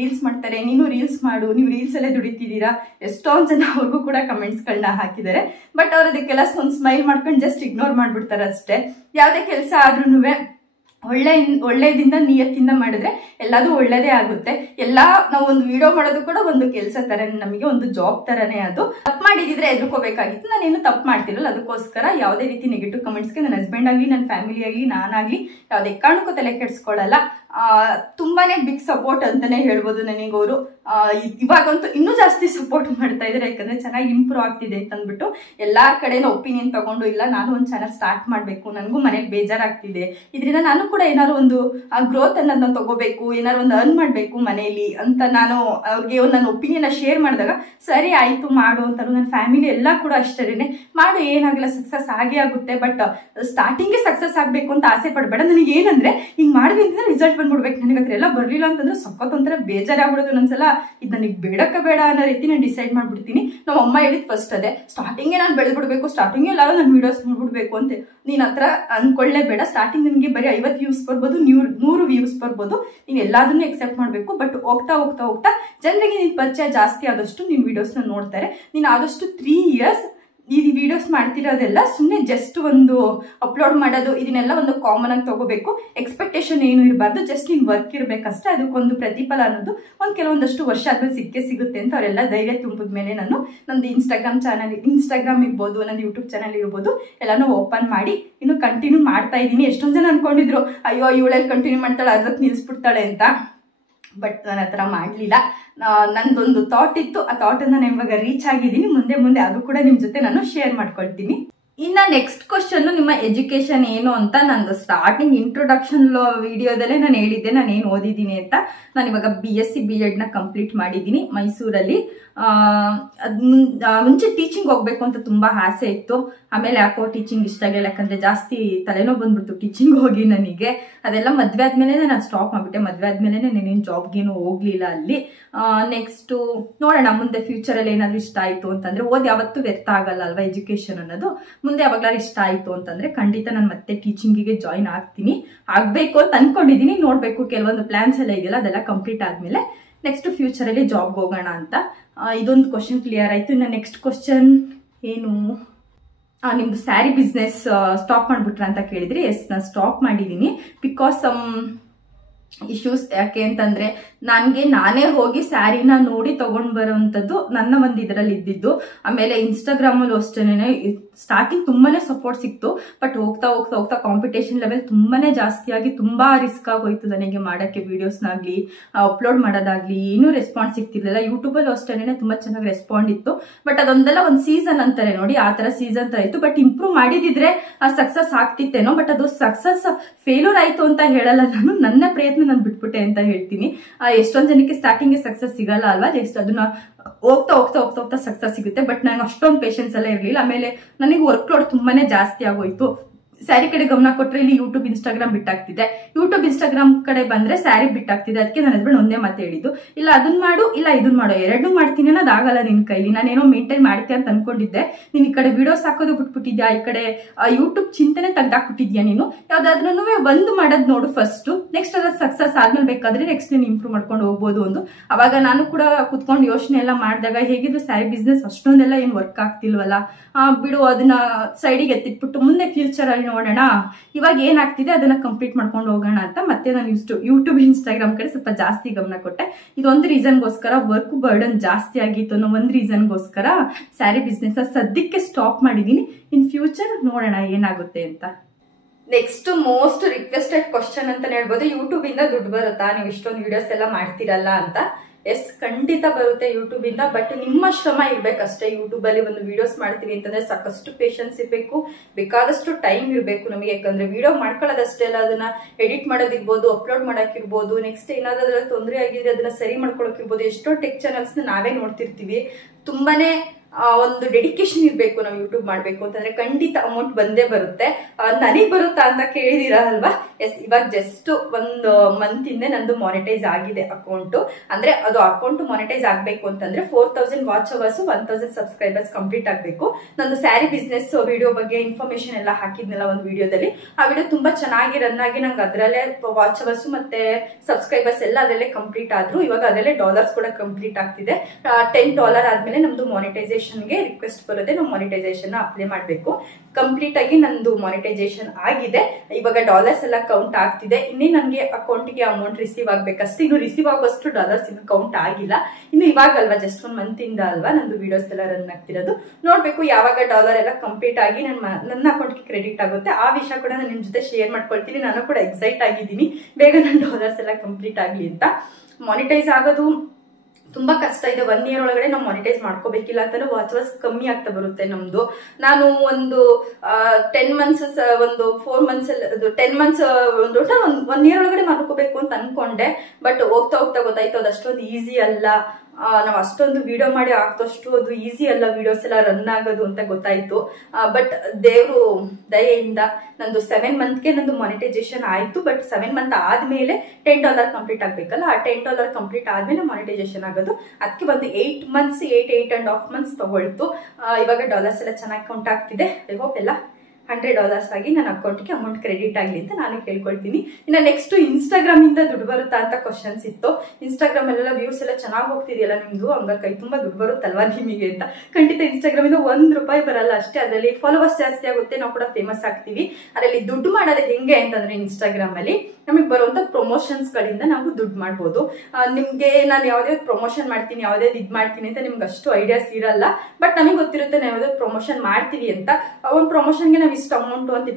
ರೀಲ್ಸ್ ಮಾಡ್ತಾರೆ, ನೀನು ರೀಲ್ಸ್ ಮಾಡು, ನೀವು ರೀಲ್ಸ್ ಅಲ್ಲೇ ದುಡಿತಿದ್ದೀರಾ, ಎಷ್ಟೊಂದು ಜನ ಅವ್ರಿಗೂ ಕೂಡ ಕಮೆಂಟ್ಸ್ಗಳನ್ನ ಹಾಕಿದ್ದಾರೆ. ಬಟ್ ಅವ್ರು ಅದಕ್ಕೆಲ್ಲ ಒಂದು ಸ್ಮೈಲ್ ಮಾಡ್ಕೊಂಡು ಜಸ್ಟ್ ಇಗ್ನೋರ್ ಮಾಡ್ಬಿಡ್ತಾರೆ ಅಷ್ಟೇ. ಯಾವುದೇ ಕೆಲಸ ಆದ್ರೂ ಒಳ್ಳೇದಿಂದ ನಿಯತ್ತಿಂದ ಮಾಡಿದ್ರೆ ಎಲ್ಲದೂ ಒಳ್ಳೇದೇ ಆಗುತ್ತೆ. ನಾವು ಒಂದು ವಿಡಿಯೋ ಮಾಡೋದು ಕೂಡ ಒಂದು ಕೆಲಸ ತರನೇ, ನಮಗೆ ಒಂದು ಜಾಬ್ ತರನೇ. ಅದು ತಪ್ಪು ಮಾಡಿದಿದ್ರೆ ಎದುರ್ಕೋಬೇಕಾಗಿತ್ತು. ನಾನೇನು ತಪ್ಪು ಮಾಡ್ತಿರಲ್ಲ, ಅದಕ್ಕೋಸ್ಕರ ಯಾವುದೇ ರೀತಿ ನೆಗೆಟಿವ್ ಕಮೆಂಟ್ಸ್ಗೆ ನನ್ನ ಹಸ್ಬೆಂಡ್ ಆಗಲಿ, ನನ್ನ ಫ್ಯಾಮಿಲಿ ಆಗಲಿ, ನಾನಾಗ್ಲಿ ಯಾವುದೇ ಕಾರಣಕ್ಕೂ ತಲೆ ಕೆಡಿಸ್ಕೊಳ್ಳಲ್ಲ. ತುಂಬಾನೇ ಬಿಗ್ ಸಪೋರ್ಟ್ ಅಂತಾನೆ ಹೇಳ್ಬೋದು ನನಗೆ ಅವರು. ಇವಾಗಂತೂ ಇನ್ನೂ ಜಾಸ್ತಿ ಸಪೋರ್ಟ್ ಮಾಡ್ತಾ ಇದ್ದಾರೆ. ಯಾಕಂದ್ರೆ ಚೆನ್ನಾಗಿ ಇಂಪ್ರೂವ್ ಆಗ್ತಿದೆ ಅಂತ ಅಂದ್ಬಿಟ್ಟು ಎಲ್ಲಾ ಕಡೆನೂ ಒಪಿನಿಯನ್ ತಗೊಂಡು, ಇಲ್ಲ ನಾನು ಒಂದು ಚಾನಲ್ ಸ್ಟಾರ್ಟ್ ಮಾಡ್ಬೇಕು, ನನಗೂ ಮನೇಲಿ ಬೇಜಾರಾಗ್ತಿದೆ, ಇದರಿಂದ ನಾನು ಕೂಡ ಏನಾದ್ರು ಒಂದು ಗ್ರೋತ್ ಅನ್ನೋದನ್ನ ತಗೋಬೇಕು, ಏನಾದ್ರು ಒಂದು ಅರ್ನ್ ಮಾಡ್ಬೇಕು ಮನೆಯಲ್ಲಿ ಅಂತ ನಾನು ಅವ್ರಿಗೆ ನನ್ನ ಒಪಿನಿಯನ್ ಶೇರ್ ಮಾಡಿದಾಗ ಸರಿ ಆಯ್ತು ಮಾಡು ಅಂತಾರು. ನನ್ನ ಫ್ಯಾಮಿಲಿ ಎಲ್ಲ ಕೂಡ ಅಷ್ಟೇನೆ, ಮಾಡು ಏನಾಗಲ್ಲ, ಸಕ್ಸಸ್ ಆಗೇ ಆಗುತ್ತೆ. ಬಟ್ ಸ್ಟಾರ್ಟಿಂಗ್ಗೆ ಸಕ್ಸಸ್ ಆಗ್ಬೇಕು ಅಂತ ಆಸೆ ಪಡ್ಬೇಡ. ನನಗೆ ಏನಂದ್ರೆ ಹಿಂಗ್ ಮಾಡಿದ್ವಿ ಅಂತಂದ್ರೆ ರಿಸಲ್ಟ್ ಬಂದ್ಬಿಡ್ಬೇಕು. ನನಗೆ ಅದ್ರ ಎಲ್ಲ ಬರ್ಲಿಲ್ಲ ಅಂತಂದ್ರೆ ಸಖತ್ ಒಂಥರ ಬೇಜಾರಾಗ್ಬಿಡೋದು. ಒಂದ್ಸಲ ಇದು ನನಗೆ ಬೇಡಕ್ಕ ಬೇಡ ಅನ್ನೋ ರೀತಿ ನಾನು ಡಿಸೈಡ್ ಮಾಡ್ಬಿಡ್ತೀನಿ. ನಮ್ಮ ಅಮ್ಮ ಹೇಳಿದ್ ಫಸ್ಟ್ ಅದೇ, ಸ್ಟಾರ್ಟಿಂಗೇ ನಾನು ಬೆಳೆದ್ಬಿಡ್ಬೇಕು, ಸ್ಟಾರ್ಟಿಂಗ್ ಎಲ್ಲಾರು ನನ್ನ ವಿಡಿಯೋಸ್ ನೋಡ್ಬಿಡ್ಬೇಕು ಅಂತ ನೀನ್ ಹತ್ರ ಅನ್ಕೊಳ್ಳೇಬೇಡ. ಸ್ಟಾರ್ಟಿಂಗ್ ನಿನ್ಗೆ ಬರೀ 50 ವ್ಯೂಸ್ ಬರ್ಬೋದು, 100 ವ್ಯೂಸ್ ಬರ್ಬೋದು, ನೀನ್ ಎಲ್ಲದನ್ನೂ ಎಕ್ಸೆಪ್ಟ್ ಮಾಡ್ಬೇಕು. ಬಟ್ ಹೋಗ್ತಾ ಹೋಗ್ತಾ ಹೋಗ್ತಾ ಜನರಿಗೆ ನಿನ್ ಪರಿಚಯ ಜಾಸ್ತಿ ಆದಷ್ಟು ನಿನ್ ವಿಡಿಯೋಸ್ನ ನೋಡ್ತಾರೆ. ನೀನ್ ಆದಷ್ಟು 3 years ಈ ವಿಡಿಯೋಸ್ ಮಾಡ್ತಿರೋದೆಲ್ಲ ಸುಮ್ಮನೆ ಜಸ್ಟ್ ಒಂದು ಅಪ್ಲೋಡ್ ಮಾಡೋದು, ಇದನ್ನೆಲ್ಲ ಒಂದು ಕಾಮನ್ ಆಗಿ ತಗೋಬೇಕು. ಎಕ್ಸ್ಪೆಕ್ಟೇಷನ್ ಏನು ಇರಬಾರ್ದು, ಜಸ್ಟ್ ನಿನ್ ವರ್ಕ್ ಇರ್ಬೇಕಷ್ಟೇ. ಅದಕ್ಕೊಂದು ಪ್ರತಿಫಲ ಅನ್ನೋದು ಕೆಲವೊಂದಷ್ಟು ವರ್ಷ ಆದ್ಮೇಲೆ ಸಿಗುತ್ತೆ ಅಂತ ಅವರೆಲ್ಲ ಧೈರ್ಯ ತುಂಬಿದ ಮೇಲೆ ನಾನು ನಂದು ಇನ್ಸ್ಟಾಗ್ರಾಮ್ ಇರ್ಬೋದು, ನಂದು ಯೂಟ್ಯೂಬ್ ಚಾನಲ್ ಇರ್ಬೋದು ಎಲ್ಲಾನು ಓಪನ್ ಮಾಡಿ ಇನ್ನು ಕಂಟಿನ್ಯೂ ಮಾಡ್ತಾ ಇದ್ದೀನಿ. ಎಷ್ಟೊಂದು ಜನ ಅನ್ಕೊಂಡಿದ್ರು, ಅಯ್ಯೋ ಇವಳೆಲ್ಲಿ ಕಂಟಿನ್ಯೂ ಮಾಡ್ತಾಳೆ, ಅದಕ್ಕೆ ನಿಲ್ಸ್ಬಿಡ್ತಾಳೆ ಅಂತ. ಬಟ್ ನಾನು ಆ ಥರ ಮಾಡಲಿಲ್ಲ. ನಂದೊಂದು ಥಾಟ್ ಇತ್ತು, ಆ ಥಾಟನ್ನು ನಾನು ಇವಾಗ ರೀಚ್ ಆಗಿದ್ದೀನಿ. ಮುಂದೆ ಅದು ಕೂಡ ನಿಮ್ಮ ಜೊತೆ ನಾನು ಶೇರ್ ಮಾಡ್ಕೊಳ್ತೀನಿ. ಇನ್ನ ನೆಕ್ಸ್ಟ್ ಕ್ವಶನ್, ನಿಮ್ಮ ಎಜುಕೇಶನ್ ಏನು ಅಂತ. ನಂದು ಸ್ಟಾರ್ಟಿಂಗ್ ಇಂಟ್ರೊಡಕ್ಷನ್ ವಿಡಿಯೋದಲ್ಲೇ ನಾನು ಹೇಳಿದ್ದೆ ನಾನು ಏನು ಓದಿದ್ದೀನಿ ಅಂತ. ನಾನು ಇವಾಗ BSc B.Ed ಕಂಪ್ಲೀಟ್ ಮಾಡಿದ್ದೀನಿ ಮೈಸೂರಲ್ಲಿ. ಮುಂಚೆ ಟೀಚಿಂಗ್ ಹೋಗ್ಬೇಕು ಅಂತ ತುಂಬಾ ಆಸೆ ಇತ್ತು. ಆಮೇಲೆ ಯಾಕೋ ಟೀಚಿಂಗ್ ಇಷ್ಟ ಆಗಿಲ್ಲ, ಯಾಕಂದ್ರೆ ಜಾಸ್ತಿ ತಲೆನೋವು ಬಂದ್ಬಿಡ್ತು ಟೀಚಿಂಗ್ ಹೋಗಿ ನನಗೆ. ಅದೆಲ್ಲ ಮದ್ವೆ ಆದ್ಮೇಲೆ ನಾನು ಸ್ಟಾಪ್ ಮಾಡ್ಬಿಟ್ಟೆ. ಮದ್ವೆ ಆದ್ಮೇಲೆ ನಾನೇನು ಜಾಬ್ಗೇನು ಹೋಗ್ಲಿಲ್ಲ ಅಲ್ಲಿ. ನೆಕ್ಸ್ಟ್ ನೋಡೋಣ ಮುಂದೆ ಫ್ಯೂಚರ್ ಅಲ್ಲಿ ಏನಾದ್ರು ಇಷ್ಟ ಆಯ್ತು ಅಂತಂದ್ರೆ, ಓದ್ ಯಾವತ್ತೂ ವ್ಯರ್ಥ ಆಗಲ್ಲ ಅಲ್ವಾ ಎಜುಕೇಶನ್ ಅನ್ನೋದು. ಮುಂದೆ ಯಾವಾಗ್ಲಾರು ಇಷ್ಟ ಆಯ್ತು ಅಂತಂದ್ರೆ ಖಂಡಿತ ನಾನು ಮತ್ತೆ ಟೀಚಿಂಗಿಗೆ ಜಾಯಿನ್ ಆಗ್ತೀನಿ, ಆಗ್ಬೇಕು ಅಂತ ಅನ್ಕೊಂಡಿದೀನಿ. ನೋಡ್ಬೇಕು, ಕೆಲವೊಂದು ಪ್ಲಾನ್ಸ್ ಎಲ್ಲ ಇದೆಯಲ್ಲ ಅದೆಲ್ಲ ಕಂಪ್ಲೀಟ್ ಆದ್ಮೇಲೆ ನೆಕ್ಸ್ಟ್ ಫ್ಯೂಚರ್ ಅಲ್ಲಿ ಜಾಬ್ಗೆ ಹೋಗೋಣ ಅಂತ. ಇದೊಂದು ಕ್ವಶನ್ ಕ್ಲಿಯರ್ ಆಯ್ತು. ಇನ್ನು ನೆಕ್ಸ್ಟ್ ಕ್ವಶನ್ ಏನು, ನಿಮ್ದು ಸ್ಯಾರಿ ಬಿಸ್ನೆಸ್ ಸ್ಟಾಪ್ ಮಾಡ್ಬಿಟ್ರ ಅಂತ ಕೇಳಿದ್ರಿ. ಎಸ್, ನಾನು ಸ್ಟಾಪ್ ಮಾಡಿದೀನಿ ಬಿಕಾಸ್ ಇಶ್ಯೂಸ್. ಯಾಕೆ ಅಂತಂದ್ರೆ ನಾನೇ ಹೋಗಿ ಸ್ಯಾರಿನ ನೋಡಿ ತಗೊಂಡ್ ಬರೋಂಥದ್ದು ನನ್ನ ಒಂದು ಇದರಲ್ಲಿ ಇದ್ದಿದ್ದು. ಆಮೇಲೆ ಇನ್ಸ್ಟಾಗ್ರಾಮ್ ಅಲ್ಲೂ ಅಷ್ಟೇನೆ ಸ್ಟಾರ್ಟಿಂಗ್ ತುಂಬಾನೇ ಸಪೋರ್ಟ್ ಸಿಕ್ತು, ಬಟ್ ಹೋಗ್ತಾ ಹೋಗ್ತಾ ಹೋಗ್ತಾ ಕಾಂಪಿಟೇಷನ್ ಲೆವೆಲ್ ತುಂಬಾನೇ ಜಾಸ್ತಿ ಆಗಿ ತುಂಬಾ ರಿಸ್ಕ್ ಆಗೋಯ್ತು ನನಗೆ ಮಾಡಕ್ಕೆ. ವಿಡಿಯೋಸ್ನಾಗ್ಲಿ ಅಪ್ಲೋಡ್ ಮಾಡೋದಾಗ್ಲಿ ಏನೂ ರೆಸ್ಪಾನ್ಸ್ ಸಿಗ್ತಿರ್ಲಿಲ್ಲ. ಯೂಟ್ಯೂಬ್ ಅಲ್ಲೂ ಅಷ್ಟೇನೆ ತುಂಬಾ ಚೆನ್ನಾಗಿ ರೆಸ್ಪಾಂಡ್ ಇತ್ತು, ಬಟ್ ಅದೊಂದೆಲ್ಲ ಒಂದು ಸೀಸನ್ ಅಂತಾರೆ ನೋಡಿ, ಆ ತರ ಸೀಸನ್ ತರ ಇತ್ತು. ಬಟ್ ಇಂಪ್ರೂವ್ ಮಾಡಿದಿದ್ರೆ ಸಕ್ಸಸ್ ಆಗ್ತಿತ್ತೇನೋ, ಬಟ್ ಅದು ಸಕ್ಸಸ್ ಫೇಲ್ಯೂರ್ ಆಯ್ತು ಅಂತ ಹೇಳಲ್ಲ ನಾನು. ನನ್ನ ಪ್ರಯತ್ನ ನಾನು ಬಿಟ್ಬಿಟ್ಟೆ ಅಂತ ಹೇಳ್ತೀನಿ. ಎಷ್ಟೊಂದ್ ಜನಕ್ಕೆ ಸ್ಟಾರ್ಟಿಂಗ್ ಸಕ್ಸಸ್ ಸಿಗಲ್ಲ ಅಲ್ವಾ, ಜಸ್ಟ್ ಅದನ್ನ ಹೋಗ್ತಾ ಹೋಗ್ತಾ ಹೋಗ್ತಾ ಹೋಗ್ತಾ ಸಕ್ಸಸ್ ಸಿಗುತ್ತೆ. ಬಟ್ ನಂಗೆ ಅಷ್ಟೊಂದು ಪೇಷನ್ಸ್ ಎಲ್ಲ ಇರ್ಲಿಲ್ಲ. ಆಮೇಲೆ ನನಗೆ ವರ್ಕ್ ಲೋಡ್ ತುಂಬಾನೇ ಜಾಸ್ತಿ ಆಗೋಯ್ತು. ಸ್ಯಾರಿ ಕಡೆ ಗಮನ ಕೊಟ್ರೆ ಇಲ್ಲಿ ಯೂಟ್ಯೂಬ್ ಇನ್ಸ್ಟಾಗ್ರಾಮ್ ಬಿಟ್ಟಾಗ್ತಿದೆ, ಯೂಟ್ಯೂಬ್ ಇನ್ಸ್ಟಾಗ್ರಾಮ್ ಕಡೆ ಬಂದ್ರೆ ಸ್ಯಾರಿ ಬಿಟ್ಟಾಗ್ತಿದೆ. ಅದಕ್ಕೆ ನನ್ನ ಹಸ್ಬೆಂಡ್ ಒಂದೇ ಮಾತು ಹೇಳಿದ್ದು, ಇಲ್ಲ ಅದನ್ನ ಮಾಡು ಇಲ್ಲ ಇದನ್ನ ಮಾಡು, ಎರಡೂ ಮಾಡ್ತೀನಿ ಅನ್ನೋದಾಗಲ್ಲ ನಿನ್ ಕೈಲಿ. ನಾನೇನೋ ಮೇಂಟೈನ್ ಮಾಡ್ತೀಯ ಅಂತ ಅನ್ಕೊಂಡಿದ್ದೆ, ನೀನ್ ಈ ಕಡೆ ವಿಡಿಯೋಸ್ ಹಾಕೋದು ಬಿಟ್ಬಿಟ್ಟಿದ್ಯಾ, ಈ ಕಡೆ ಯೂಟ್ಯೂಬ್ ಚಿಂತನೆ ತೆಗ್ದಾಕ್ಬಿಟ್ಟಿದ್ಯಾ ನೀನು. ಯಾವ್ದಾದ್ರೂ ಒಂದು ಮಾಡೋದ್ ನೋಡು ಫಸ್ಟ್, ನೆಕ್ಸ್ಟ್ ಅದ್ರ ಸಕ್ಸಸ್ ಆದ್ಮೇಲೆ ಬೇಕಾದ್ರೆ ನೆಕ್ಸ್ಟ್ ನೀನು ಇಂಪ್ರೂವ್ ಮಾಡ್ಕೊಂಡು ಹೋಗ್ಬೋದು ಒಂದು. ಅವಾಗ ನಾನು ಕೂಡ ಕುತ್ಕೊಂಡು ಯೋಚನೆ ಎಲ್ಲ ಮಾಡಿದಾಗ ಹೇಗಿದ್ರು ಸ್ಯಾರಿ ಬಿಸ್ನೆಸ್ ಅಷ್ಟೊಂದೆಲ್ಲ ಏನ್ ವರ್ಕ್ ಆಗ್ತಿಲ್ವಲ್ಲ, ಬಿಡು ಅದನ್ನ ಸೈಡಿಗೆ ಎತ್ತಿಟ್ಬಿಟ್ಟು ಮುಂದೆ ಫ್ಯೂಚರ್ ಅಲ್ಲಿ ನೋಡೋಣ, ಇವಾಗ ಏನಾಗ್ತಿದೆ ಅದನ್ನ ಕಂಪ್ಲೀಟ್ ಮಾಡ್ಕೊಂಡು ಹೋಗೋಣ ಅಂತ ಮತ್ತೆ ನಾನು ಯೂಟ್ಯೂಬ್ ಇನ್ಸ್ಟಾಗ್ರಾಮ್ ಕಡೆ ಸ್ವಲ್ಪ ಜಾಸ್ತಿ ಗಮನ ಕೊಟ್ಟೆ. ಇದೊಂದು ರೀಸನ್ಗೋಸ್ಕರ ವರ್ಕ್ ಬರ್ಡನ್ ಜಾಸ್ತಿ ಆಗಿತ್ತು ಅನ್ನೋ ಒಂದು ರೀಸನ್ಗೋಸ್ಕರ ಸ್ಯಾರಿ ಬಿಸ್ನೆಸ್ ಸದ್ಯಕ್ಕೆ ಸ್ಟಾಪ್ ಮಾಡಿದೀನಿ. ಇನ್ ಫ್ಯೂಚರ್ ನೋಡೋಣ ಏನಾಗುತ್ತೆ ಅಂತ. ನೆಕ್ಸ್ಟ್ ಮೋಸ್ಟ್ ರಿಕ್ವೆಸ್ಟೆಡ್ ಕ್ವಶನ್ ಅಂತ ಹೇಳ್ಬೋದು, ಯೂಟ್ಯೂಬ್ ಇಂದ ದುಡ್ಡು ಬರುತ್ತಾ, ನೀವು ಇಷ್ಟೊಂದು ವಿಡಿಯೋಸ್ ಎಲ್ಲ ಮಾಡ್ತಿರಲ್ಲ ಅಂತ. ಎಸ್, ಖಂಡಿತ ಬರುತ್ತೆ ಯೂಟ್ಯೂಬ್ ಇಂದ, ಬಟ್ ನಿಮ್ಮ ಶ್ರಮ ಇರ್ಬೇಕಷ್ಟೇ. ಯೂಟ್ಯೂಬ್ ಅಲ್ಲಿ ಒಂದು ವಿಡಿಯೋಸ್ ಮಾಡ್ತೀವಿ ಅಂತಂದ್ರೆ ಸಾಕಷ್ಟು ಪೇಷನ್ಸ್ ಇರ್ಬೇಕು, ಬೇಕಾದಷ್ಟು ಟೈಮ್ ಇರ್ಬೇಕು ನಮಗೆ. ಯಾಕಂದ್ರೆ ವಿಡಿಯೋ ಮಾಡ್ಕೊಳ್ಳೋದಷ್ಟೇ ಅಲ್ಲ, ಅದನ್ನ ಎಡಿಟ್ ಮಾಡೋದಿರ್ಬೋದು, ಅಪ್ಲೋಡ್ ಮಾಡಕ್ಕಿರ್ಬೋದು, ನೆಕ್ಸ್ಟ್ ಏನಾದ್ರೂ ತೊಂದರೆ ಆಗಿದ್ರೆ ಅದನ್ನ ಸರಿ ಮಾಡ್ಕೊಳಕ್ಕಿರ್ಬೋದು. ಎಷ್ಟೋ ಟೆಕ್ ಚಾನಲ್ಸ್ ನಾವೇ ನೋಡ್ತಿರ್ತೀವಿ. ತುಂಬಾನೇ ಒಂದು ಡೆಡಿಕೇಶನ್ ಇರ್ಬೇಕು ನಾವು ಯೂಟ್ಯೂಬ್ ಮಾಡ್ಬೇಕು ಅಂತಂದ್ರೆ. ಖಂಡಿತ ಅಮೌಂಟ್ ಬಂದೇ ಬರುತ್ತೆ. ನನಗ್ ಬರುತ್ತಾ ಅಂತ ಕೇಳಿದಿರಾ ಅಲ್ವಾ? ಎಸ್, ಇವಾಗ ಜಸ್ಟ್ ಒಂದು ಮಂತ್ ಹಿಂದೆ ನಂದು ಮಾನಿಟೈಸ್ ಆಗಿದೆ ಅಕೌಂಟ್. ಅಂದ್ರೆ ಅದು ಅಕೌಂಟ್ ಮಾನಿಟೈಸ್ ಆಗ್ಬೇಕು ಅಂತಂದ್ರೆ 4000 ವಾಚ್ ಅವರ್ಸ್ 1000 ಸಬ್ಸ್ಕ್ರೈಬರ್ಸ್ ಕಂಪ್ಲೀಟ್ ಆಗ್ಬೇಕು. ನಂದು ಸ್ಯಾರಿ ಬಿಸ್ನೆಸ್ ವಿಡಿಯೋ ಬಗ್ಗೆ ಇನ್ಫಾರ್ಮೇಶನ್ ಎಲ್ಲ ಹಾಕಿದ್ನಲ್ಲ ಒಂದು ವಿಡಿಯೋದಲ್ಲಿ, ಆ ವಿಡಿಯೋ ತುಂಬಾ ಚೆನ್ನಾಗಿ ರನ್ ಆಗಿ ನಂಗೆ ಅದರಲ್ಲೇ ವಾಚ್ ಅವರ್ಸ್ ಮತ್ತೆ ಸಬ್ಸ್ಕ್ರೈಬರ್ಸ್ ಎಲ್ಲ ಅದರಲ್ಲೇ ಕಂಪ್ಲೀಟ್ ಆದ್ರು. ಇವಾಗ ಅದರಲ್ಲೇ ಡಾಲರ್ಸ್ ಕೂಡ ಕಂಪ್ಲೀಟ್ ಆಗ್ತಿದೆ. $10 ಆದ್ಮೇಲೆ ನಮ್ದು ಮಾನಿಟೈಸೇಷನ್ ಗೆ ರಿಕ್ವೆಸ್ಟ್ ಬರುತ್ತೆ, ನಾವು ಮಾನಿಟೈಸೇಷನ್ ಅಪ್ಲೈ ಮಾಡಬೇಕು. ಕಂಪ್ಲೀಟ್ ಆಗಿ ನಂದು ಮಾನಿಟೈಸೇಷನ್ ಆಗಿದೆ. ಇವಾಗ ಡಾಲರ್ಸ್ ಎಲ್ಲ ಕೌಂಟ್ ಆಗ್ತಿದೆ. ಇನ್ನೇ ನನಗೆ ಅಕೌಂಟ್ಗೆ ಅಮೌಂಟ್ ರಿಸೀವ್ ಆಗ್ಬೇಕಷ್ಟೇ. ಇನ್ನು ರಿಸೀವ್ ಆಗುವಷ್ಟು ಡಾಲರ್ಸ್ ಇನ್ನು ಕೌಂಟ್ ಆಗಿಲ್ಲ. ಇನ್ನು ಇವಾಗ ಅಲ್ವಾ, ಜಸ್ಟ್ ಒಂದು ಮಂತ್ ಇಂದ ಅಲ್ವಾ ನಂದು ವಿಡಿಯೋಸ್ ಎಲ್ಲ ರನ್ ಆಗ್ತಿರೋದು. ನೋಡ್ಬೇಕು ಯಾವಾಗ ಡಾಲರ್ ಎಲ್ಲ ಕಂಪ್ಲೀಟ್ ಆಗಿ ನನ್ನ ಅಕೌಂಟ್ಗೆ ಕ್ರೆಡಿಟ್ ಆಗುತ್ತೆ. ಆ ವಿಷಯ ಕೂಡ ನಾನು ನಿಮ್ ಜೊತೆ ಶೇರ್ ಮಾಡ್ಕೊಳ್ತೀನಿ. ನಾನು ಕೂಡ ಎಕ್ಸೈಟ್ ಆಗಿದ್ದೀನಿ, ಬೇಗ ನನ್ನ ಡಾಲರ್ಸ್ ಎಲ್ಲ ಕಂಪ್ಲೀಟ್ ಆಗ್ಲಿ ಅಂತ. ಮಾನಿಟೈಸ್ ಆಗೋದು ತುಂಬಾ ಕಷ್ಟ ಇದೆ. 1 year ಒಳಗಡೆ ನಾವು ಮಾನಿಟೈಸ್ ಮಾಡ್ಕೋಬೇಕಿಲ್ಲ ಅಂತಂದ್ರೆ ವಾಚ್ ಅವರ್ಸ್ ಕಮ್ಮಿ ಆಗ್ತಾ ಬರುತ್ತೆ ನಮ್ದು. ನಾನು ಒಂದು 10 months ಒಂದು 4 months 10 months ಒಂದು 1 year ಒಳಗಡೆ ಮಾಡ್ಕೋಬೇಕು ಅಂತ ಅನ್ಕೊಂಡೆ. ಬಟ್ ಹೋಗ್ತಾ ಹೋಗ್ತಾ ಗೊತ್ತಾಯ್ತು ಅದು ಅಷ್ಟೊಂದು ಈಸಿ ಅಲ್ಲ. ನಾವು ಅಷ್ಟೊಂದು ವಿಡಿಯೋ ಮಾಡಿ ಆಗ್ತಷ್ಟು ಅದು ಈಸಿ ಅಲ್ಲ ವಿಡಿಯೋಸ್ ಎಲ್ಲ ರನ್ ಆಗೋದು ಅಂತ ಗೊತ್ತಾಯ್ತು. ಬಟ್ ದೇವ್ರು ದಯೆಯಿಂದ ನಂದು 7 monthಗೆ ನಂದು ಮಾನಿಟೈಸೇಷನ್ ಆಯ್ತು. ಬಟ್ 7 month ಆದ್ಮೇಲೆ $10 ಕಂಪ್ಲೀಟ್ ಆಗ್ಬೇಕಲ್ಲ, ಆ $10 ಕಂಪ್ಲೀಟ್ ಆದ್ಮೇಲೆ ಮಾನಿಟೈಸೇಷನ್ ಆಗೋದು. ಅದಕ್ಕೆ ಒಂದು 8 months 8.5 months ತಗೊಳ್ತು. ಇವಾಗ ಡಾಲರ್ಸ್ ಎಲ್ಲ ಚೆನ್ನಾಗಿ ಕೌಂಟ್ ಆಗ್ತಿದೆ. ಐ ಹೋಪ್ ಎಲ್ಲ $100 ಆಗಿ ನನ್ನ ಅಕೌಂಟ್ಗೆ ಅಮೌಂಟ್ ಕ್ರೆಡಿಟ್ ಆಗಲಿ ಅಂತ ನಾನು ಕೇಳ್ಕೊಳ್ತೀನಿ. ಇನ್ನು ನೆಕ್ಸ್ಟ್ ಇನ್ಸ್ಟಾಗ್ರಾಮ್ ಇಂದ ದುಡ್ಡು ಬರುತ್ತಾ ಅಂತ ಕ್ವಶನ್ಸ್ ಇತ್ತು. ಇನ್ಸ್ಟಾಗ್ರಾಮ್ ಅಲ್ಲೆಲ್ಲ ವ್ಯೂಸ್ ಎಲ್ಲ ಚೆನ್ನಾಗಿ ಹೋಗ್ತಿದೆಯಲ್ಲ ನಿಮ್ದು, ಹಂಗ ಕೈ ತುಂಬಾ ದುಡ್ಡು ಬರುತ್ತಲ್ವಾ ನಿಮಗೆ ಅಂತ. ಖಂಡಿತ ಇನ್ಸ್ಟಾಗ್ರಾಮ್ ಇಂದ $1 ಬರಲ್ಲ ಅಷ್ಟೇ. ಅದರಲ್ಲಿ ಫಾಲೋವರ್ಸ್ ಜಾಸ್ತಿ ಆಗುತ್ತೆ, ನಾವು ಕೂಡ ಫೇಮಸ್ ಆಗ್ತೀವಿ. ಅದರಲ್ಲಿ ದುಡ್ಡು ಮಾಡೋದು ಹೆಂಗೆ ಅಂತಂದ್ರೆ ಇನ್ಸ್ಟಾಗ್ರಾಮ್ ಅಲ್ಲಿ ನಮಗೆ ಬರುವಂತ ಪ್ರಮೋಷನ್ಸ್ ಗಳಿಂದ ನಾವು ದುಡ್ಡು ಮಾಡ್ಬೋದು. ನಿಮ್ಗೆ ನಾನು ಯಾವ್ದೇ ಪ್ರಮೋಷನ್ ಮಾಡ್ತೀನಿ, ಯಾವ್ದೇ ಇದ್ ಮಾಡ್ತೀನಿ ಅಂತ ನಿಮ್ಗೆ ಅಷ್ಟು ಐಡಿಯಾಸ್ ಇರಲ್ಲ. ಬಟ್ ನಮಗೆ ಗೊತ್ತಿರುತ್ತೆ ನಾವು ಯಾವ್ದೇ ಪ್ರಮೋಷನ್ ಮಾಡ್ತೀವಿ ಅಂತ. ಒಂದು ಪ್ರಮೋಷನ್ಗೆ ನಾವು ಇಷ್ಟು ಅಮೌಂಟ್ ಅಂತ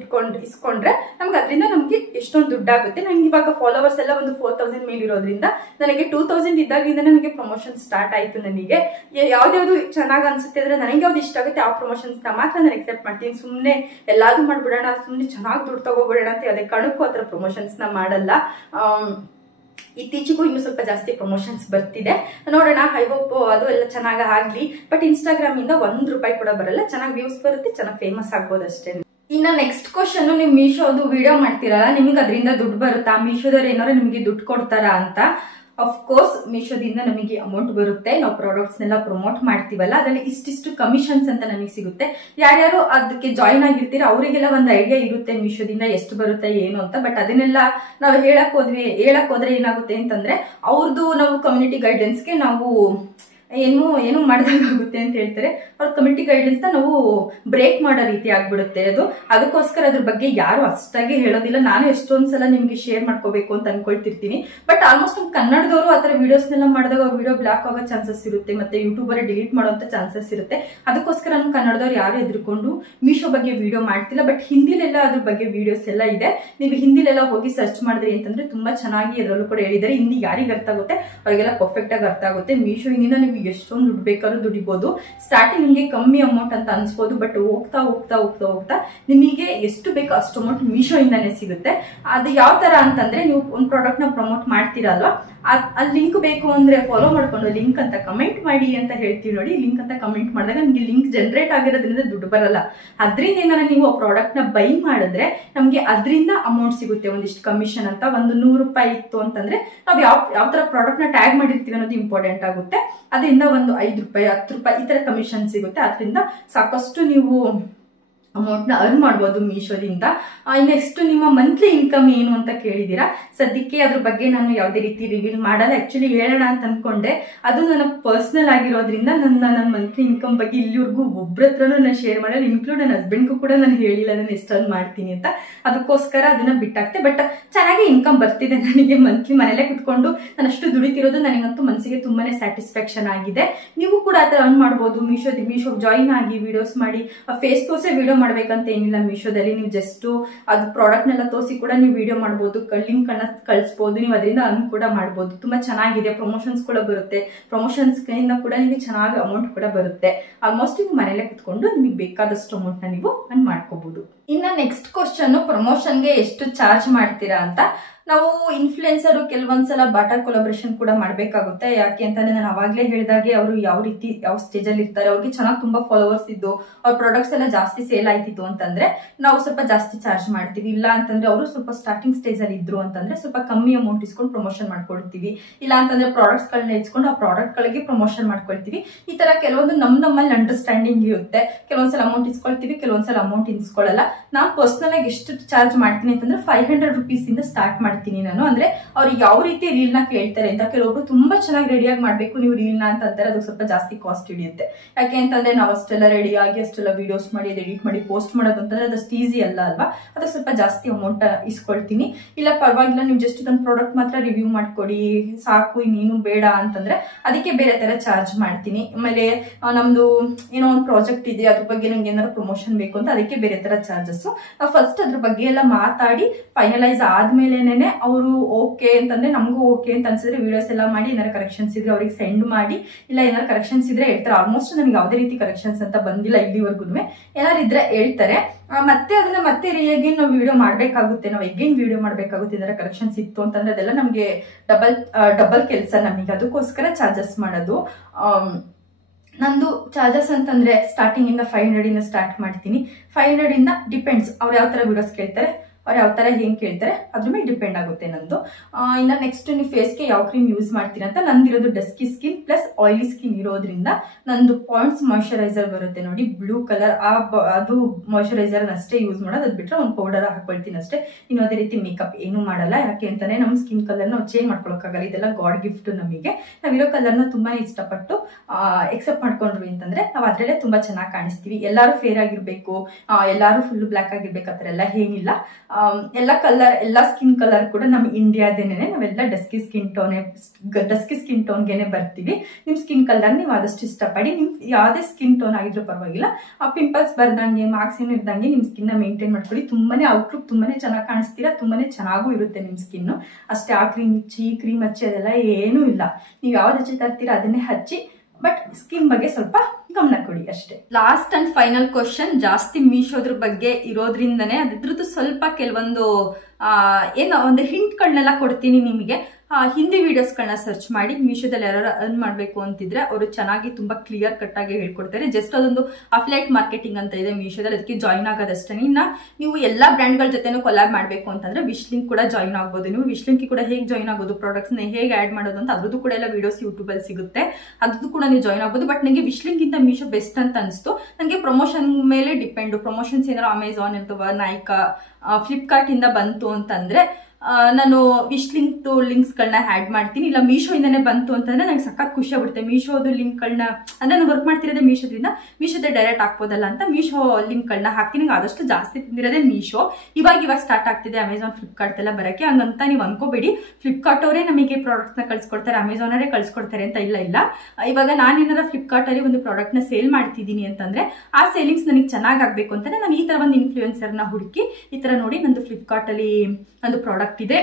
ಇಸ್ಕೊಂಡ್ರೆ ನಮ್ಗೆ ಅದರಿಂದ ನಮ್ಗೆ ಎಷ್ಟೊಂದು ದುಡ್ಡಾಗುತ್ತೆ. ನಂಗೆ ಇವಾಗ ಫಾಲೋವರ್ಸ್ ಎಲ್ಲ ಒಂದು 4000 ಮೇಲೆ ಇರೋದ್ರಿಂದ ನನಗೆ 2000 ಇದ್ದಾಗಿಂದ ನನಗೆ ಪ್ರಮೋಷನ್ ಸ್ಟಾರ್ಟ್ ಆಯ್ತು. ನನಗೆ ಯಾವ್ದಾವ್ದು ಚೆನ್ನಾಗಿ ಅನ್ಸುತ್ತೆ ಅಂದ್ರೆ ನನಗೆ ಯಾವ್ದು ಇಷ್ಟ ಆಗುತ್ತೆ ಆ ಪ್ರಮೋಷನ್ಸ್ ಮಾತ್ರ ನಾನು ಎಕ್ಸೆಪ್ಟ್ ಮಾಡ್ತೀನಿ. ಸುಮ್ನೆ ಎಲ್ಲಾದ್ರೂ ಮಾಡ್ಬಿಡೋಣ, ಸುಮ್ನೆ ಚೆನ್ನಾಗಿ ದುಡ್ಡು ತಗೋಬಿಡೋಣ ಅಂತ ಯಾವುದೇ ಕಾರಣಕ್ಕೂ ಆ ಥರ ಪ್ರಮೋಷನ್ಸ್ ನ ಮಾಡಲ್ಲ. ಇತ್ತೀಚೆಗೂ ಇನ್ನು ಸ್ವಲ್ಪ ಜಾಸ್ತಿ ಪ್ರಮೋಷನ್ಸ್ ಬರ್ತಿದೆ, ನೋಡೋಣ. ಐ ಹೋಪ್ ಅದು ಎಲ್ಲ ಚೆನ್ನಾಗಿ ಆಗ್ಲಿ. ಬಟ್ ಇನ್ಸ್ಟಾಗ್ರಾಮ್ ಇಂದ ₹1 ಕೂಡ ಬರಲ್ಲ, ಚೆನ್ನಾಗಿ ವ್ಯೂಸ್ ಬರುತ್ತೆ, ಚೆನ್ನಾಗಿ ಫೇಮಸ್ ಆಗ್ಬೋದು ಅಷ್ಟೇ. ಇನ್ನ ನೆಕ್ಸ್ಟ್ ಕ್ವಶನ್, ನೀವು ಮೀಶೋದು ವಿಡಿಯೋ ಮಾಡ್ತೀರಲ್ಲ, ನಿಮ್ಗೆ ಅದರಿಂದ ದುಡ್ಡು ಬರುತ್ತಾ? ಮೀಶೋದವ್ರು ಏನಾದ್ರು ನಿಮಗೆ ದುಡ್ಡು ಕೊಡ್ತಾರಾ ಅಂತ. ಅಫ್ಕೋರ್ಸ್ ಮೀಶೋದಿಂದ ನಮಗೆ ಅಮೌಂಟ್ ಬರುತ್ತೆ, ನಾವು ಪ್ರಾಡಕ್ಟ್ಸ್ನೆಲ್ಲ ಪ್ರಮೋಟ್ ಮಾಡ್ತೀವಲ್ಲ, ಅದರಲ್ಲಿ ಇಷ್ಟಿಷ್ಟು ಕಮಿಷನ್ಸ್ ಅಂತ ನಮಗೆ ಸಿಗುತ್ತೆ. ಯಾರ್ಯಾರು ಅದಕ್ಕೆ ಜಾಯಿನ್ ಆಗಿರ್ತೀರ ಅವರಿಗೆಲ್ಲ ಒಂದು ಐಡಿಯಾ ಇರುತ್ತೆ ಮೀಶೋದಿಂದ ಎಷ್ಟು ಬರುತ್ತೆ ಏನು ಅಂತ. ಬಟ್ ಅದನ್ನೆಲ್ಲ ನಾವು ಹೇಳಕ್ ಹೋದ್ರೆ ಏನಾಗುತ್ತೆ ಅಂತಂದ್ರೆ, ಅವ್ರದ್ದು ನಾವು ಕಮ್ಯುನಿಟಿ ಗೈಡೆನ್ಸ್ಗೆ ನಾವು ಏನು ಮಾಡ್ದಂಗಾಗುತ್ತೆ ಅಂತ ಹೇಳ್ತಾರೆ. ಅವ್ರ ಕಮ್ಯುನಿಟಿ ಗೈಡೆನ್ಸ್ ನಾವು ಬ್ರೇಕ್ ಮಾಡೋ ರೀತಿ ಆಗ್ಬಿಡುತ್ತೆ ಅದು. ಅದಕ್ಕೋಸ್ಕರ ಅದ್ರ ಬಗ್ಗೆ ಯಾರು ಅಷ್ಟಾಗಿ ಹೇಳೋದಿಲ್ಲ. ನಾನು ಎಷ್ಟೊಂದ್ಸಲ ನಿಮ್ಗೆ ಶೇರ್ ಮಾಡ್ಕೋಬೇಕು ಅಂತ ಅನ್ಕೊಳ್ತಿರ್ತೀನಿ. ಬಟ್ ಆಲ್ಮೋಸ್ಟ್ ನಮ್ ಕನ್ನಡದವರು ಆತರ ವಿಡಿಯೋಸ್ನೆಲ್ಲ ಮಾಡಿದಾಗ ಅವ್ರ ವಿಡಿಯೋ ಬ್ಲಾಕ್ ಆಗೋ ಚಾನ್ಸಸ್ ಇರುತ್ತೆ, ಮತ್ತೆ ಯೂಟ್ಯೂಬರ್ ಡಿಲೀಟ್ ಮಾಡುವಂತ ಚಾನ್ಸಸ್ ಇರುತ್ತೆ. ಅದಕ್ಕೋಸ್ಕರ ನಮ್ ಕನ್ನಡದವ್ರು ಯಾರು ಎದ್ರುಕೊಂಡು ಮೀಶೋ ಬಗ್ಗೆ ವಿಡಿಯೋ ಮಾಡ್ತಿಲ್ಲ. ಬಟ್ ಹಿಂದಿಲೆಲ್ಲ ಅದ್ರ ಬಗ್ಗೆ ವಿಡಿಯೋಸ್ ಎಲ್ಲ ಇದೆ, ನೀವು ಹಿಂದಿಲೆಲ್ಲ ಹೋಗಿ ಸರ್ಚ್ ಮಾಡಿದ್ರಿ ಅಂತಂದ್ರೆ ತುಂಬಾ ಚೆನ್ನಾಗಿ ಅದರಲ್ಲೂ ಕೂಡ ಹೇಳಿದ್ದಾರೆ. ಹಿಂದಿ ಯಾರಿಗೆ ಅರ್ಥ ಆಗುತ್ತೆ ಅವರಿಗೆಲ್ಲ ಪರ್ಫೆಕ್ಟ್ ಆಗಿ ಅರ್ಥ ಆಗುತ್ತೆ. ಮೀಶೋ ಇಂದ ನೀವು ಎಷ್ಟೊಂದು ದುಡ್ಡು ಬೇಕಾದ್ರೂ ದುಡಿಬಹುದು. ಸ್ಟಾರ್ಟಿಂಗ್ ನಿಮಗೆ ಕಮ್ಮಿ ಅಮೌಂಟ್ ಅಂತ ಅನ್ಸ್ಬೋದು, ಬಟ್ ಹೋಗ್ತಾ ಹೋಗ್ತಾ ಹೋಗ್ತಾ ಹೋಗ್ತಾ ನಿಮಗೆ ಎಷ್ಟು ಬೇಕೋ ಅಷ್ಟು ಅಮೌಂಟ್ ಮೀಶೋ ಇಂದಾನೆ ಸಿಗುತ್ತೆ. ಅದು ಯಾವ ತರ ಅಂತಂದ್ರೆ, ನೀವು ಒಂದು ಪ್ರಾಡಕ್ಟ್ ನ ಪ್ರಮೋಟ್ ಮಾಡ್ತೀರಲ್ವಾ, ಅಲ್ಲಿ ಲಿಂಕ್ ಬೇಕು ಅಂದ್ರೆ ಫಾಲೋ ಮಾಡ್ಕೊಂಡು ಲಿಂಕ್ ಅಂತ ಕಮೆಂಟ್ ಮಾಡಿ ಅಂತ ಹೇಳ್ತೀವಿ ನೋಡಿ. ಲಿಂಕ್ ಅಂತ ಕಮೆಂಟ್ ಮಾಡಿದಾಗ ನಿಮ್ಗೆ ಲಿಂಕ್ ಜನರೇಟ್ ಆಗಿರೋದ್ರಿಂದ ದುಡ್ಡು ಬರಲ್ಲ. ಅದರಿಂದ ಏನಾರ ನೀವು ಆ ಪ್ರಾಡಕ್ಟ್ ನ ಬೈ ಮಾಡಿದ್ರೆ ನಮ್ಗೆ ಅದರಿಂದ ಅಮೌಂಟ್ ಸಿಗುತ್ತೆ, ಒಂದಿಷ್ಟು ಕಮಿಷನ್ ಅಂತ. ಒಂದು ₹100 ಇತ್ತು ಅಂತಂದ್ರೆ ನಾವು ಯಾವ ತರ ಪ್ರಾಡಕ್ಟ್ ನ ಟ್ಯಾಗ್ ಮಾಡಿರ್ತೀವಿ ಅನ್ನೋದು ಇಂಪಾರ್ಟೆಂಟ್ ಆಗುತ್ತೆ. ಅದರಿಂದ ಒಂದು ₹5, ₹10 ಈ ತರ ಕಮಿಷನ್ ಸಿಗುತ್ತೆ. ಅದರಿಂದ ಸಾಕಷ್ಟು ನೀವು ಅಮೌಂಟ್ ನ ಅರ್ನ್ ಮಾಡಬಹುದು ಮೀಶೋದಿಂದ. ನೆಕ್ಸ್ಟ್ ನಿಮ್ಮ ಮಂತ್ಲಿ ಇನ್ಕಮ್ ಏನು ಅಂತ ಕೇಳಿದೀರಾ. ಸದ್ಯಕ್ಕೆ ಅದ್ರ ಬಗ್ಗೆ ನಾನು ಯಾವುದೇ ರೀತಿ ರಿವೀಲ್ ಮಾಡಲ್ಲ. ಆಕ್ಚುಲಿ ಹೇಳೋಣ ಅಂತ ಅನ್ಕೊಂಡೆ, ಅದು ನನ್ನ ಪರ್ಸನಲ್ ಆಗಿರೋದ್ರಿಂದ ನನ್ನ ಮಂತ್ಲಿ ಇನ್ಕಮ್ ಬಗ್ಗೆ ಇಲ್ಲಿವರೆಗೂ ಒಬ್ರ ಹತ್ರನೂ ನಾನು ಶೇರ್ ಮಾಡಲ್ಲ. ಇನ್ಕ್ಲೂಡ್ ನನ್ನ ಹಸ್ಬೆಂಡ್ಗೂ ಕೂಡ ನಾನು ಹೇಳಿಲ್ಲ ನಾನು ಎಷ್ಟು ಅರ್ನ್ ಮಾಡ್ತೀನಿ ಅಂತ. ಅದಕ್ಕೋಸ್ಕರ ಅದನ್ನ ಬಿಟ್ಟಾಕ್ತೆ. ಬಟ್ ಚೆನ್ನಾಗಿ ಇನ್ಕಮ್ ಬರ್ತಿದೆ ನನಗೆ ಮಂತ್ಲಿ. ಮನೇಲೆ ಕುತ್ಕೊಂಡು ನಾನು ಅಷ್ಟು ದುಡಿತಿರೋದು ನನಗಂತೂ ಮನಸ್ಸಿಗೆ ತುಂಬಾನೇ ಸ್ಯಾಟಿಸ್ಫ್ಯಾಕ್ಷನ್ ಆಗಿದೆ. ನೀವು ಕೂಡ ಆತರ ಅರ್ನ್ ಮಾಡಬಹುದು. ಮೀಶೋ ಜಾಯಿನ್ ಆಗಿ ವಿಡಿಯೋಸ್ ಮಾಡಿ, ಫೇಸ್ ತೋರ್ಸೇ ವಿಡಿಯೋ ಮಾಡ್ಬೇಕಂತ ಏನಿಲ್ಲ. ಮೀಶೋದಲ್ಲಿ ನೀವು ಜಸ್ಟ್ ಅದು ಪ್ರಾಡಕ್ಟ್ ನೆಲ್ಲ ತೋರಿಸಿ ಕೂಡ ನೀವು ವಿಡಿಯೋ ಮಾಡಬಹುದು, ಲಿಂಕ್ ಅನ್ನ ಕಳಿಸಬಹುದು. ನೀವು ಅದರಿಂದ ಅರ್ನ್ ಕೂಡ ಮಾಡಬಹುದು. ತುಂಬಾ ಚೆನ್ನಾಗಿದೆ. ಪ್ರಮೋಷನ್ಸ್ ಕೂಡ ಬರುತ್ತೆ. ಪ್ರಮೋಷನ್ಸ್ ಇಂದ ಕೂಡ ನಿಮಗೆ ಚೆನ್ನಾಗಿ ಅಮೌಂಟ್ ಕೂಡ ಬರುತ್ತೆ. ಆಲ್ಮೋಸ್ಟ್ ನೀವು ಮನೇಲೆ ಕುತ್ಕೊಂಡು ನಿಮಗೆ ಬೇಕಾದಷ್ಟು ಅಮೌಂಟ್ ನ ನೀವು ಅರ್ನ್ ಮಾಡ್ಕೋಬಹುದು. ಇನ್ನ ನೆಕ್ಸ್ಟ್ ಕ್ವಶನ್, ಪ್ರಮೋಷನ್ಗೆ ಎಷ್ಟು ಚಾರ್ಜ್ ಮಾಡ್ತೀರಾ ಅಂತ. ನಾವು ಇನ್ಫ್ಲುಯೆನ್ಸರ್ ಕೆಲವೊಂದ್ಸಲ ಬಾಟರ್ ಕೊಲಾಬ್ರೇಷನ್ ಕೂಡ ಮಾಡ್ಬೇಕಾಗುತ್ತೆ. ಯಾಕೆ ಅಂತಂದ್ರೆ ನಾನು ಅವಾಗ್ಲೇ ಹೇಳಿದಾಗೆ ಅವರು ಯಾವ ಸ್ಟೇಜ್ ಅಲ್ಲಿ ಇರ್ತಾರೆ, ಅವ್ರಿಗೆ ಚೆನ್ನಾಗಿ ತುಂಬಾ ಫಾಲೋವರ್ಸ್ ಇದ್ದು ಅವ್ರ ಪ್ರಾಡಕ್ಟ್ಸ್ ಎಲ್ಲ ಜಾಸ್ತಿ ಸೇಲ್ ಆಯ್ತಿತ್ತು ಅಂತಂದ್ರೆ ನಾವು ಸ್ವಲ್ಪ ಜಾಸ್ತಿ ಚಾರ್ಜ್ ಮಾಡ್ತೀವಿ. ಇಲ್ಲ ಅಂತಂದ್ರೆ ಅವರು ಸ್ವಲ್ಪ ಸ್ಟಾರ್ಟಿಂಗ್ ಸ್ಟೇಜ್ ಅಲ್ಲಿ ಇದ್ರು ಅಂತಂದ್ರೆ ಸ್ವಲ್ಪ ಕಮ್ಮಿ ಅಮೌಂಟ್ ಇಸ್ಕೊಂಡು ಪ್ರಮೋಷನ್ ಮಾಡ್ಕೊಳ್ತೀವಿ. ಇಲ್ಲ ಅಂತಂದ್ರೆ ಪ್ರಾಡಕ್ಟ್ಸ್ ಗಳನ್ನ ಇಸ್ಕೊಂಡು ಆ ಪ್ರಾಡಕ್ಟ್ ಗಳಿಗೆ ಪ್ರಮೋಷನ್ ಮಾಡ್ಕೊಳ್ತೀವಿ. ಈ ತರ ಕೆಲವೊಂದು ನಮ್ಮಲ್ಲಿ ಅಂಡರ್ಸ್ಟ್ಯಾಂಡಿಂಗ್ ಇರುತ್ತೆ. ಕೆಲವೊಂದ್ಸಲ ಅಮೌಂಟ್ ಇಸ್ಕೊಳ್ತೀವಿ, ಕೆಲವೊಂದ್ಸಲ ಅಮೌಂಟ್ ಇಸ್ಕೊಳ್ಳಲ್ಲ. ನಾನು ಪರ್ಸನಲ್ ಆಗಿ ಎಷ್ಟು ಚಾರ್ಜ್ ಮಾಡ್ತೀನಿ ಅಂತಂದ್ರೆ ₹500 ಇಂದ ಸ್ಟಾರ್ಟ್ ಮಾಡ್ತೀನಿ ನಾನು. ಅಂದ್ರೆ ಅವ್ರು ಯಾವ ರೀತಿ ರೀಲ್ ನ ಕೇಳ್ತಾರೆ ಅಂತ. ಕೆಲವೊಬ್ರು ತುಂಬಾ ಚೆನ್ನಾಗಿ ರೆಡಿಯಾಗಿ ಮಾಡ್ಬೇಕು ನೀವು ರೀಲ್ ನ ಅಂತ ಅಂತಾರೆ, ಅದು ಸ್ವಲ್ಪ ಜಾಸ್ತಿ ಕಾಸ್ಟ್ ಹಿಡಿಯುತ್ತೆ. ಯಾಕೆ ಅಂತಂದ್ರೆ ನಾವು ಅಷ್ಟೆಲ್ಲ ರೆಡಿ ಆಗಿ ಅಷ್ಟೆಲ್ಲ ವಿಡಿಯೋಸ್ ಮಾಡಿ ಎಡಿಟ್ ಮಾಡಿ ಪೋಸ್ಟ್ ಮಾಡೋದು ಅಂತಂದ್ರೆ ಅದಷ್ಟು ಈಸಿ ಅಲ್ಲ ಅಲ್ವಾ. ಅದು ಸ್ವಲ್ಪ ಜಾಸ್ತಿ ಅಮೌಂಟ್ ಇಸ್ಕೊಳ್ತೀನಿ. ಇಲ್ಲ ಪರವಾಗಿಲ್ಲ, ನೀವು ಜಸ್ಟ್ ನನ್ನ ಪ್ರಾಡಕ್ಟ್ ಮಾತ್ರ ರಿವ್ಯೂ ಮಾಡ್ಕೊಡಿ ಸಾಕು, ಇನ್ನೇನು ಬೇಡ ಅಂತಂದ್ರೆ ಅದಕ್ಕೆ ಬೇರೆ ತರ ಚಾರ್ಜ್ ಮಾಡ್ತೀನಿ. ಆಮೇಲೆ ನಮ್ದು ಏನೋ ಒಂದು ಪ್ರಾಜೆಕ್ಟ್ ಇದೆ, ಅದ್ರ ಬಗ್ಗೆ ನಂಗೆ ಏನಾದ್ರು ಪ್ರಮೋಷನ್ ಬೇಕು ಅಂತ ಅದಕ್ಕೆ ಬೇರೆ ತರ ಚಾರ್ಜಸ್. ಫಸ್ಟ್ ಅದ್ರ ಬಗ್ಗೆ ಎಲ್ಲ ಮಾತಾಡಿ ಫೈನಲೈಸ್ ಆದ್ಮೇಲೆನೆ ಅವರು ಓಕೆ ಅಂತಂದ್ರೆ ನಮಗೂ ಓಕೆ ಅಂತ ಅನ್ಸಿದ್ರೆ ವಿಡಿಯೋಸ್ ಎಲ್ಲ ಮಾಡಿ, ಏನಾರು ಕರೆಕ್ಷನ್ಸ್ ಇದ್ರೆ ಅವ್ರಿಗೆ ಸೆಂಡ್ ಮಾಡಿ. ಇಲ್ಲ ಏನಾರು ಕರೆಕ್ಷನ್ಸ್ ಇದ್ರೆ ಹೇಳ್ತಾರೆ. ಆಲ್ಮೋಸ್ಟ್ ನನಗೆ ಯಾವುದೇ ರೀತಿ ಕರೆಕ್ಷನ್ಸ್ ಅಂತ ಬಂದಿಲ್ಲ ಇಲ್ಲಿವರೆಗೂ. ಏನಾರು ಇದ್ರೆ ಹೇಳ್ತಾರೆ. ಮತ್ತೆ ಅದನ್ನ ಮತ್ತೆ ಎಗೇನ್ ನಾವು ವಿಡಿಯೋ ಮಾಡ್ಬೇಕಾಗುತ್ತೆ, ನಾವು ಎಗೇನ್ ವಿಡಿಯೋ ಮಾಡ್ಬೇಕಾಗುತ್ತೆ. ಏನಾರ ಕರೆಕ್ಷನ್ಸ್ ಇತ್ತು ಅಂತಂದ್ರೆ ಅದೆಲ್ಲ ನಮ್ಗೆ ಡಬಲ್ ಕೆಲಸ ನಮಗೆ. ಅದಕ್ಕೋಸ್ಕರ ಚಾರ್ಜಸ್ ಮಾಡೋದು. ನಂದು ಚಾರ್ಜಸ್ ಅಂತಂದ್ರೆ ಸ್ಟಾರ್ಟಿಂಗ್ ಇಂದ 500 ಇಂದ ಸ್ಟಾರ್ಟ್ ಮಾಡ್ತೀನಿ. 500 ಇಂದ ಡಿಪೆಂಡ್ಸ್ ಅವ್ರು ಯಾವ ತರ ವಿಡಿಯೋಸ್ ಕೇಳ್ತಾರೆ, ಅವ್ರು ಯಾವ ತರ ಹೆಂಗ್ ಕೇಳ್ತಾರೆ ಅದ್ರ ಮೇಲೆ ಡಿಪೆಂಡ್ ಆಗುತ್ತೆ ನಂದು. ಇನ್ನ ನೆಕ್ಸ್ಟ್ ನೀವು ಫೇಸ್ಗೆ ಯಾವ ಕ್ರೀಮ್ ಯೂಸ್ ಮಾಡ್ತೀರಾ ಅಂತ. ನಂದಿರೋದು dusky skin plus oily skin ಇರೋದ್ರಿಂದ ನಂದು ಪಾಯಿಂಟ್ಸ್ ಮಾಯಿಶ್ಚರೈಸರ್ ಬರುತ್ತೆ ನೋಡಿ, ಬ್ಲೂ ಕಲರ್. ಅದು ಮಾಯಿಶ್ಚರೈಸರ್ ಅಷ್ಟೇ ಯೂಸ್ ಮಾಡೋದು. ಅದ್ ಬಿಟ್ರೆ ಒಂದು ಪೌಡರ್ ಹಾಕೊಳ್ತೀನಿ ಅಷ್ಟೇ. ಇನ್ನು ಅದೇ ರೀತಿ ಮೇಕಪ್ ಏನು ಮಾಡಲ್ಲ. ಯಾಕೆ ಅಂತಾನೆ ನಮ್ಮ ಸ್ಕಿನ್ ಕಲರ್ ನಾವು ಚೇಂಜ್ ಮಾಡ್ಕೊಳಕ್ಕಾಗಲ್ಲ. ಇದೆಲ್ಲ ಗಾಡ್ ಗಿಫ್ಟ್ ನಮಗೆ. ನಾವಿರೋ ಕಲರ್ನ ತುಂಬಾನೇ ಇಷ್ಟಪಟ್ಟು ಎಕ್ಸೆಪ್ಟ್ ಮಾಡ್ಕೊಂಡ್ವಿ ಅಂತಂದ್ರೆ ನಾವು ಅದ್ರಲ್ಲೇ ತುಂಬಾ ಚೆನ್ನಾಗಿ ಕಾಣಿಸ್ತೀವಿ. ಎಲ್ಲಾರು ಫೇರ್ ಆಗಿರ್ಬೇಕು, ಎಲ್ಲಾರು ಫುಲ್ ಬ್ಲಾಕ್ ಆಗಿರ್ಬೇಕು ಆತರ ಎಲ್ಲ ಏನಿಲ್ಲ. ಎಲ್ಲ ಸ್ಕಿನ್ ಕಲರ್ ಕೂಡ ನಮ್ಮ ಇಂಡಿಯಾದೇನೆ. ನಾವೆಲ್ಲ ಡಸ್ಕಿ ಸ್ಕಿನ್ ಟೋನ್ಗೆನೆ ಬರ್ತೀವಿ. ನಿಮ್ ಸ್ಕಿನ್ ಕಲರ್ ನೀವು ಆದಷ್ಟು ಇಷ್ಟಪಡಿ. ನಿಮ್ ಯಾವ್ದೇ ಸ್ಕಿನ್ ಟೋನ್ ಆಗಿದ್ರು ಪರವಾಗಿಲ್ಲ. ಆ ಪಿಂಪಲ್ಸ್ ಬರ್ದಂಗೆ, ಮಾರ್ಕ್ಸ್ ಏನು ಇರ್ದಂಗೆ ನಿಮ್ ಸ್ಕಿನ್ ನ ಮೇಂಟೈನ್ ಮಾಡ್ಕೊಳ್ಳಿ. ತುಂಬಾನೇ ಔಟ್ಲುಕ್ ತುಂಬಾನೇ ಚೆನ್ನಾಗಿ ಕಾಣಿಸ್ತೀರಾ, ತುಂಬಾನೇ ಚೆನ್ನಾಗೂ ಇರುತ್ತೆ ನಿಮ್ ಸ್ಕಿನ್. ಅಷ್ಟೇ ಆ ಕ್ರೀಮ್ ಹಚ್ಚಿ ಈ ಕ್ರೀಮ್ ಹಚ್ಚಿ ಅದೆಲ್ಲ ಏನೂ ಇಲ್ಲ. ನೀವು ಯಾವ್ದು ಹಚ್ಚಿ ತರ್ತೀರಾ ಅದನ್ನೇ ಹಚ್ಚಿ. ಬಟ್ ಸ್ಕಿನ್ ಬಗ್ಗೆ ಸ್ವಲ್ಪ ಗಮನ ಕೊಡಿ ಅಷ್ಟೇ. ಲಾಸ್ಟ್ ಅಂಡ್ ಫೈನಲ್ ಕ್ವಶನ್, ಜಾಸ್ತಿ ಮೀಶೋದ್ರ ಬಗ್ಗೆ ಇರೋದ್ರಿಂದನೇ ಅದ್ರದ್ದು ಸ್ವಲ್ಪ ಕೆಲವೊಂದು ಏನೋ ಒಂದು ಹಿಂಟ್ಗಳನ್ನೆಲ್ಲ ಕೊಡ್ತೀನಿ ನಿಮಗೆ. ಹಿಂದಿ ವಿಡಿಯೋಸ್ಗಳನ್ನ ಸರ್ಚ್ ಮಾಡಿ ಮೀಶೋದಲ್ಲಿ ಯಾರು ಅರ್ನ್ ಮಾಡಬೇಕು ಅಂತಿದ್ರೆ ಅವರು ಚೆನ್ನಾಗಿ ತುಂಬಾ ಕ್ಲಿಯರ್ ಕಟ್ ಆಗಿ ಹೇಳ್ಕೊಡ್ತಾರೆ. ಜಸ್ಟ್ ಅದೊಂದು ಅಫಿಲಿಯೇಟ್ ಮಾರ್ಕೆಟಿಂಗ್ ಅಂತ ಇದೆ ಮೀಶೋದಲ್ಲಿ, ಅದಕ್ಕೆ ಜಾಯಿನ್ ಆಗೋದಷ್ಟೇ. ಇನ್ನ ನೀವು ಎಲ್ಲಾ ಬ್ರ್ಯಾಂಡ್ಗಳ ಜೊತೆನೂ ಕೊಲಾಬ್ ಮಾಡಬೇಕು ಅಂತಂದ್ರೆ ವಿಶ್ ಲಿಂಕ್ ಕೂಡ ಜಾಯಿನ್ ಆಗ್ಬೋದು. ನೀವು ವಿಶ್ ಲಿಂಕ್ ಕೂಡ ಹೇಗೆ ಜಾಯಿನ್ ಆಗೋದು, ಪ್ರಾಡಕ್ಟ್ಸ್ ನ ಹೇಗೆ ಆಡ್ ಮಾಡೋದು ಅಂತ ಅದ್ರದ್ದು ಕೂಡ ಎಲ್ಲ ವಿಡಿಯೋಸ್ ಯೂಟ್ಯೂಬ್ ಅಲ್ಲಿ ಸಿಗುತ್ತೆ, ಅದ್ರದ್ದು ಕೂಡ ನೀವು ಜಾಯಿನ್ ಆಗ್ಬೋದು. ಬಟ್ ನನಗೆ ವಿಶ್ ಲಿಂಕ್ ಇಂದ ಮೀಶೋ ಬೆಸ್ಟ್ ಅಂತ ಅನಿಸ್ತು. ನನಗೆ ಪ್ರಮೋಷನ್ ಮೇಲೆ ಡಿಪೆಂಡ್, ಪ್ರಮೋಷನ್ಸ್ ಏನಾದ್ರು ಅಮೆಝಾನ್ ಅಥವಾ ನೈಕಾ, ಫ್ಲಿಪ್ಕಾರ್ಟ್ ಇಂದ ಬಂತು ಅಂತಂದ್ರೆ ನಾನು ವಿಶ್ ಲಿಂಕ್ಸ್ ಗಳನ್ನ ಆಡ್ ಮಾಡ್ತೀನಿ. ಇಲ್ಲ ಮೀಶೋ ಇಂದಾನೆ ಬಂತು ಅಂತಂದ್ರೆ ನಂಗೆ ಸಖತ್ ಖುಷಿ ಆಗ್ಬಿಡುತ್ತೆ. ಮೀಶೋದು ಲಿಂಕ್ ಗಳನ್ನ ಅಂದ್ರೆ ನಾನು ವರ್ಕ್ ಮಾಡ್ತಿರೋದೇ ಮೀಶೋದೇ ಡೈರೆಕ್ಟ್ ಹಾಕ್ಬೋದಲ್ಲ ಅಂತ ಮೀಶೋ ಲಿಂಕ್ ಗಳನ್ನ ಹಾಕ್ತೀನಿ. ಆದಷ್ಟು ಜಾಸ್ತಿ ತಿಂದಿರೋದೇ ಮೀಶೋ. ಇವಾಗ ಸ್ಟಾರ್ಟ್ ಆಗ್ತಿದೆ ಅಮೆಝಾನ್, ಫ್ಲಿಪ್ಕಾರ್ಟ್ ಎಲ್ಲ ಬರಕ್ಕೆ. ಹಂಗಂತ ನೀವು ಅನ್ಕೋಬೇಡಿ ಫ್ಲಿಪ್ಕಾರ್ಟ್ ಅವರೇ ನಮಗೆ ಪ್ರಾಡಕ್ಟ್ ನ ಕಳ್ಸಿಕೊಡ್ತಾರೆ, ಅಮೆಝಾನ್ ಅವರೇ ಕಳ್ಸಿಕೊಡ್ತಾರೆ ಅಂತ ಇಲ್ಲ. ಇವಾಗ ನಾನೇನಾರ ಫ್ಲಿಪ್ಕಾರ್ಟ್ ಅಲ್ಲಿ ಒಂದು ಪ್ರಾಡಕ್ಟ್ ನ ಸೇಲ್ ಮಾಡ್ತಿದ್ದೀನಿ ಅಂತಂದ್ರೆ ಆ ಸೇಲಿಂಗ್ಸ್ ನನಗೆ ಚೆನ್ನಾಗ್ ಆಗ್ಬೇಕು ಅಂತಾನೆ ನಾನು ಈ ತರ ಒಂದು ಇನ್ಫ್ಲೂಯೆನ್ಸರ್ ನ ಹುಡುಕಿ ಈ ತರ ನೋಡಿ ನಂದು ಫ್ಲಿಪ್ಕಾರ್ಟ್ ಅಲ್ಲಿ ಒಂದು ಪ್ರಾಡಕ್ಟ್ ಇದೆ,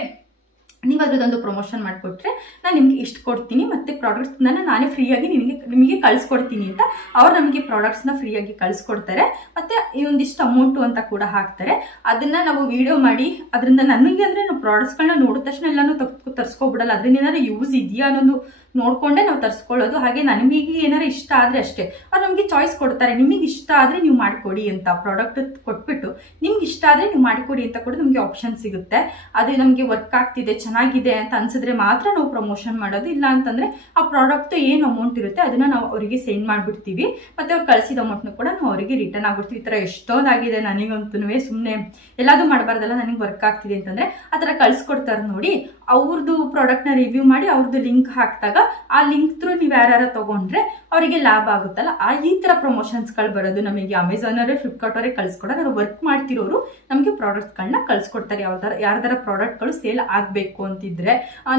ನೀವು ಅದ್ರದ್ದೊಂದು ಪ್ರಮೋಷನ್ ಮಾಡಿಕೊಟ್ರೆ ನಾನು ನಿಮ್ಗೆ ಇಷ್ಟು ಕೊಡ್ತೀನಿ, ಮತ್ತೆ ಪ್ರಾಡಕ್ಟ್ಸ್ ನಾನೇ ಫ್ರೀಯಾಗಿ ನಿಮಗೆ ಕಳ್ಸಿಕೊಡ್ತೀನಿ ಅಂತ ಅವ್ರು ನಮಗೆ ಪ್ರಾಡಕ್ಟ್ಸ್ ನ ಫ್ರೀಯಾಗಿ ಕಳ್ಸಿಕೊಡ್ತಾರೆ. ಮತ್ತೆ ಒಂದಿಷ್ಟು ಅಮೌಂಟ್ ಅಂತ ಕೂಡ ಹಾಕ್ತಾರೆ. ಅದನ್ನ ನಾವು ವಿಡಿಯೋ ಮಾಡಿ ಅದರಿಂದ ನಮಗೆ ಅಂದ್ರೆ ನಾವು ಪ್ರಾಡಕ್ಟ್ಸ್ ಗಳನ್ನ ನೋಡಿದ ತಕ್ಷಣ ಎಲ್ಲಾನು ತರ್ಸ್ಕೊಬಿಡಲ್ಲ, ಅದರಿಂದ ಏನಾದ್ರು ಯೂಸ್ ಇದೆಯಾ ಅನ್ನೋದು ನೋಡ್ಕೊಂಡೆ ನಾವು ತರ್ಸ್ಕೊಳ್ಳೋದು. ಹಾಗೆ ನಮಗೆ ಏನಾರ ಇಷ್ಟ ಆದ್ರೆ ಅಷ್ಟೇ ಅವ್ರು ನಮ್ಗೆ ಚಾಯ್ಸ್ ಕೊಡ್ತಾರೆ, ನಿಮಗೆ ಇಷ್ಟ ಆದ್ರೆ ನೀವು ಮಾಡ್ಕೊಡಿ ಅಂತ ಪ್ರಾಡಕ್ಟ್ ಕೊಟ್ಬಿಟ್ಟು ನಿಮ್ಗೆ ಇಷ್ಟ ಆದ್ರೆ ನೀವು ಮಾಡ್ಕೊಡಿ ಅಂತ ಕೂಡ ನಮ್ಗೆ ಆಪ್ಷನ್ ಸಿಗುತ್ತೆ. ಅದು ನಮ್ಗೆ ವರ್ಕ್ ಆಗ್ತಿದೆ, ಚೆನ್ನಾಗಿದೆ ಅಂತ ಅನ್ಸಿದ್ರೆ ಮಾತ್ರ ನಾವು ಪ್ರಮೋಷನ್ ಮಾಡೋದು. ಇಲ್ಲ ಅಂತಂದ್ರೆ ಆ ಪ್ರಾಡಕ್ಟ್ ಏನ್ ಅಮೌಂಟ್ ಇರುತ್ತೆ ಅದನ್ನ ನಾವು ಅವರಿಗೆ ಸೆಂಡ್ ಮಾಡ್ಬಿಡ್ತೀವಿ, ಮತ್ತೆ ಅವ್ರು ಕಳ್ಸಿದ ಅಮೌಂಟ್ ಕೂಡ ನಾವು ಅವರಿಗೆ ರಿಟರ್ನ್ ಆಗ್ಬಿಡ್ತೀವಿ. ಈ ತರ ಎಷ್ಟೊಂದಾಗಿದೆ ನನಗಂತೂ, ಸುಮ್ನೆ ಎಲ್ಲಾದ್ರೂ ಮಾಡಬಾರ್ದಲ್ಲ, ನನಗೆ ವರ್ಕ್ ಆಗ್ತಿದೆ ಅಂತಂದ್ರೆ ಆ ತರ ಕಳ್ಸಿಕೊಡ್ತಾರೆ ನೋಡಿ. ಅವ್ರದ್ದು ಪ್ರಾಡಕ್ಟ್ ನ ರಿವ್ಯೂ ಮಾಡಿ ಅವ್ರದ್ದು ಲಿಂಕ್ ಹಾಕಿದಾಗ ಆ ಲಿಂಕ್ ಥ್ರೂ ನೀವು ಯಾರು ತಗೊಂಡ್ರೆ ಅವರಿಗೆ ಲಾಭ ಆಗುತ್ತಲ್ಲ, ಈ ತರ ಪ್ರಮೋಷನ್ಸ್ ಗಳು ಬರೋದು ನಮಗೆ ಅಮೆಝಾನ್ ಅವರೇ ಫ್ಲಿಪ್ಕಾರ್ಟ್ ಅವರೇ ಕಳ್ಸಿಕೊಡೋದು. ನಾವು ವರ್ಕ್ ಮಾಡ್ತಿರೋರು ನಮಗೆ ಪ್ರಾಡಕ್ಟ್ಸ್ ಗಳನ್ನ ಕಳ್ಸಿಕೊಡ್ತಾರೆ, ಯಾರ್ದಾರ ಪ್ರಾಡಕ್ಟ್ ಗಳು ಸೇಲ್ ಆಗ್ಬೇಕು ಅಂತಿದ್ರೆ.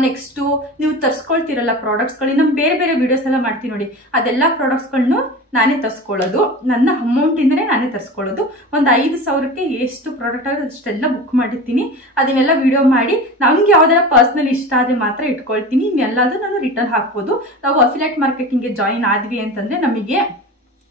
ನೆಕ್ಸ್ಟ್ ನೀವು ತರ್ಸ್ಕೊಳ್ತಿರಲ್ಲ ಪ್ರಾಡಕ್ಟ್ಸ್ ಗಳು, ನಮ್ ಬೇರೆ ಬೇರೆ ವಿಡಿಯೋಸ್ ಎಲ್ಲ ಮಾಡ್ತೀವಿ ನೋಡಿ, ಅದೆಲ್ಲಾ ಪ್ರಾಡಕ್ಟ್ಸ್ ಗಳನ್ನ ನಾನೇ ತರ್ಸ್ಕೊಳ್ಳೋದು, ನನ್ನ ಅಮೌಂಟ್ ಇಂದನೇ ನಾನೇ ತರ್ಸ್ಕೊಳ್ಳೋದು. ಒಂದು 5,000ಕ್ಕೆ ಎಷ್ಟು ಪ್ರಾಡಕ್ಟ್ ಆಗುತ್ತೆ ಅಷ್ಟೆಲ್ಲ ಬುಕ್ ಮಾಡಿರ್ತೀನಿ, ಅದನ್ನೆಲ್ಲ ವಿಡಿಯೋ ಮಾಡಿ ನಮ್ಗೆ ಯಾವ್ದಾರ ಪರ್ಸನಲ್ ಇಷ್ಟ ಆದ್ರೆ ಮಾತ್ರ ಇಟ್ಕೊಳ್ತೀನಿ, ಇನ್ನೆಲ್ಲದೂ ನಾನು ರಿಟರ್ನ್ ಹಾಕ್ಬೋದು. ನಾವು ಅಫಿಲಿಯೇಟ್ ಮಾರ್ಕೆಟಿಂಗ್ ಗೆ ಜಾಯಿನ್ ಆದ್ವಿ ಅಂತಂದ್ರೆ ನಮಗೆ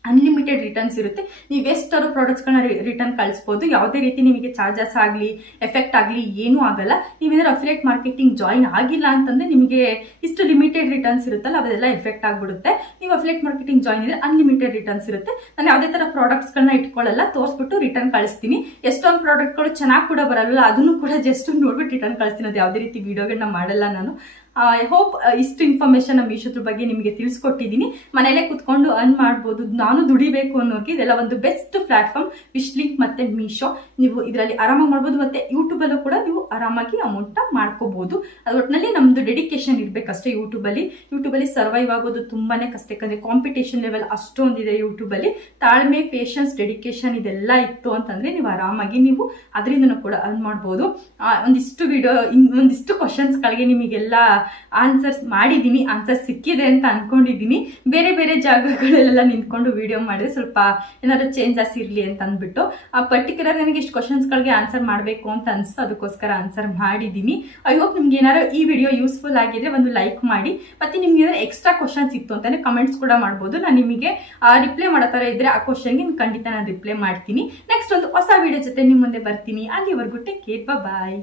ಅನ್ಲಿಮಿಟೆಡ್ ರಿಟರ್ನ್ಸ್ ಇರುತ್ತೆ. ನೀವು ಎಷ್ಟಾದ್ರು ಪ್ರಾಡಕ್ಟ್ಸ್ ಗಳನ್ನ ರಿಟರ್ನ್ ಕಳಿಸಬಹುದು, ಯಾವುದೇ ರೀತಿ ನಿಮಗೆ ಚಾರ್ಜಸ್ ಆಗ್ಲಿ ಎಫೆಕ್ಟ್ ಆಗ್ಲಿ ಏನೂ ಆಗಲ್ಲ. ನೀವೇನಾದ್ರು ಅಫಿಲಿಯೇಟ್ ಮಾರ್ಕೆಟಿಂಗ್ ಜಾಯಿನ್ ಆಗಿಲ್ಲ ಅಂತಂದ್ರೆ ನಿಮಗೆ ಇಷ್ಟು ಲಿಮಿಟೆಡ್ ರಿಟರ್ನ್ಸ್ ಇರುತ್ತಲ್ಲ ಅದೆಲ್ಲ ಎಫೆಕ್ಟ್ ಆಗ್ಬಿಡುತ್ತೆ. ನೀವು ಅಫಿಲಿಯೇಟ್ ಮಾರ್ಕೆಟಿಂಗ್ ಜಾಯಿನ್ ಇದ್ರೆ ಅನ್ಲಿಮಿಟೆಡ್ ರಿಟರ್ನ್ಸ್ ಇರುತ್ತೆ. ನಾನು ಯಾವುದೇ ತರ ಪ್ರಾಡಕ್ಟ್ಸ್ ಗಳನ್ನ ಇಟ್ಕೊಳ್ಳಲ್ಲ, ತೋರಿಸ್ಬಿಟ್ಟು ರಿಟರ್ನ್ ಕಳಿಸ್ತೀನಿ. ಎಷ್ಟೊಂದು ಪ್ರಾಡಕ್ಟ್ ಗಳು ಚೆನ್ನಾಗಿ ಕೂಡ ಬರಲ್ಲ, ಅದನ್ನು ಕೂಡ ಜಸ್ಟ್ ನೋಡ್ಬಿಟ್ಟು ರಿಟರ್ನ್ ಕಳಿಸ್ತೀನಿ. ಅದು ಯಾವುದೇ ರೀತಿ ವಿಡಿಯೋಗಳನ್ನ ಮಾಡಲ್ಲ ನಾನು. ಐ ಹೋಪ್ ಇಷ್ಟು ಇನ್ಫಾರ್ಮೇಶನ್ ಮೀಶೋದ್ರ ಬಗ್ಗೆ ನಿಮಗೆ ತಿಳಿಸ್ಕೊಟ್ಟಿದ್ದೀನಿ. ಮನೇಲೆ ಕುತ್ಕೊಂಡು ಅರ್ನ್ ಮಾಡ್ಬೋದು, ನಾನು ದುಡಿಬೇಕು ಅನ್ನೋರಿಗೆ ಇದೆಲ್ಲ ಒಂದು ಬೆಸ್ಟ್ ಪ್ಲಾಟ್ಫಾರ್ಮ್ ವಿಶ್ ಲಿಂಕ್ ಮತ್ತೆ ಮೀಶೋ. ನೀವು ಇದರಲ್ಲಿ ಆರಾಮಾಗಿ ಮಾಡ್ಬೋದು, ಮತ್ತೆ ಯೂಟ್ಯೂಬ್ ಅಲ್ಲೂ ಕೂಡ ನೀವು ಆರಾಮಾಗಿ ಅಮೌಂಟ್ ಮಾಡ್ಕೋಬಹುದು. ಅದು ಒಟ್ಟಿನಲ್ಲಿ ನಮ್ದು ಡೆಡಿಕೇಶನ್ ಇರ್ಬೇಕಷ್ಟೇ. ಯೂಟ್ಯೂಬ್ ಅಲ್ಲಿ ಸರ್ವೈವ್ ಆಗೋದು ತುಂಬಾನೇ ಕಷ್ಟ, ಯಾಕಂದ್ರೆ ಕಾಂಪಿಟೇಷನ್ ಲೆವೆಲ್ ಅಷ್ಟೊಂದಿದೆ ಯೂಟ್ಯೂಬ್ ಅಲ್ಲಿ. ತಾಳ್ಮೆ, ಪೇಷನ್ಸ್, ಡೆಡಿಕೇಶನ್ ಇದೆಲ್ಲ ಇತ್ತು ಅಂತಂದ್ರೆ ನೀವು ಆರಾಮಾಗಿ ನೀವು ಅದರಿಂದನೂ ಕೂಡ ಅರ್ನ್ ಮಾಡ್ಬೋದು. ಒಂದಿಷ್ಟು ಕ್ವಶನ್ಸ್ ಗಳಿಗೆ ನಿಮಗೆಲ್ಲ ಆನ್ಸರ್ಸ್ ಮಾಡಿದೀನಿ, ಆನ್ಸರ್ ಸಿಕ್ಕಿದೆ ಅಂತ ಅನ್ಕೊಂಡಿದೀನಿ. ಬೇರೆ ಬೇರೆ ಜಾಗಗಳಲ್ಲೆಲ್ಲ ನಿಂತ್ಕೊಂಡು ವಿಡಿಯೋ ಮಾಡಿದ್ರೆ ಸ್ವಲ್ಪ ಏನಾದ್ರು ಚೇಂಜಸ್ ಇರ್ಲಿ ಅಂತ ಅಂದ್ಬಿಟ್ಟು ಪರ್ಟಿಕ್ಯುಲರ್ ನನಗೆ ಇಷ್ಟು ಕ್ವಶನ್ಸ್ ಗಳಿಗೆ ಆನ್ಸರ್ ಮಾಡಬೇಕು ಅಂತ ಅನ್ಸ್ತು, ಅದಕ್ಕೋಸ್ಕರ ಆನ್ಸರ್ ಮಾಡಿದೀನಿ. ಐ ಹೋಪ್ ನಿಮ್ಗೆ ಏನಾದ್ರು ಈ ವಿಡಿಯೋ ಯೂಸ್ಫುಲ್ ಆಗಿದ್ರೆ ಒಂದು ಲೈಕ್ ಮಾಡಿ, ಮತ್ತೆ ನಿಮ್ಗೆ ಏನಾದ್ರು ಎಕ್ಸ್ಟ್ರಾ ಕ್ವಶನ್ಸ್ ಇತ್ತು ಅಂತಾನೆ ಕಮೆಂಟ್ಸ್ ಕೂಡ ಮಾಡಬಹುದು. ನಾನು ನಿಮಗೆ ರಿಪ್ಲೈ ಮಾಡೋ ತರ ಇದ್ರೆ ಆ ಕ್ವಶನ್ಗೆ ಖಂಡಿತ ನಾನು ರಿಪ್ಲೈ ಮಾಡ್ತೀನಿ. ನೆಕ್ಸ್ಟ್ ಒಂದು ಹೊಸ ವಿಡಿಯೋ ಜೊತೆ ನಿಮ್ಮ ಮುಂದೆ ಬರ್ತೀನಿ. ಅಲ್ಲಿವರೆಗೂ ಟೇಕ್ ಕೇರ್, ಬಾಯ್.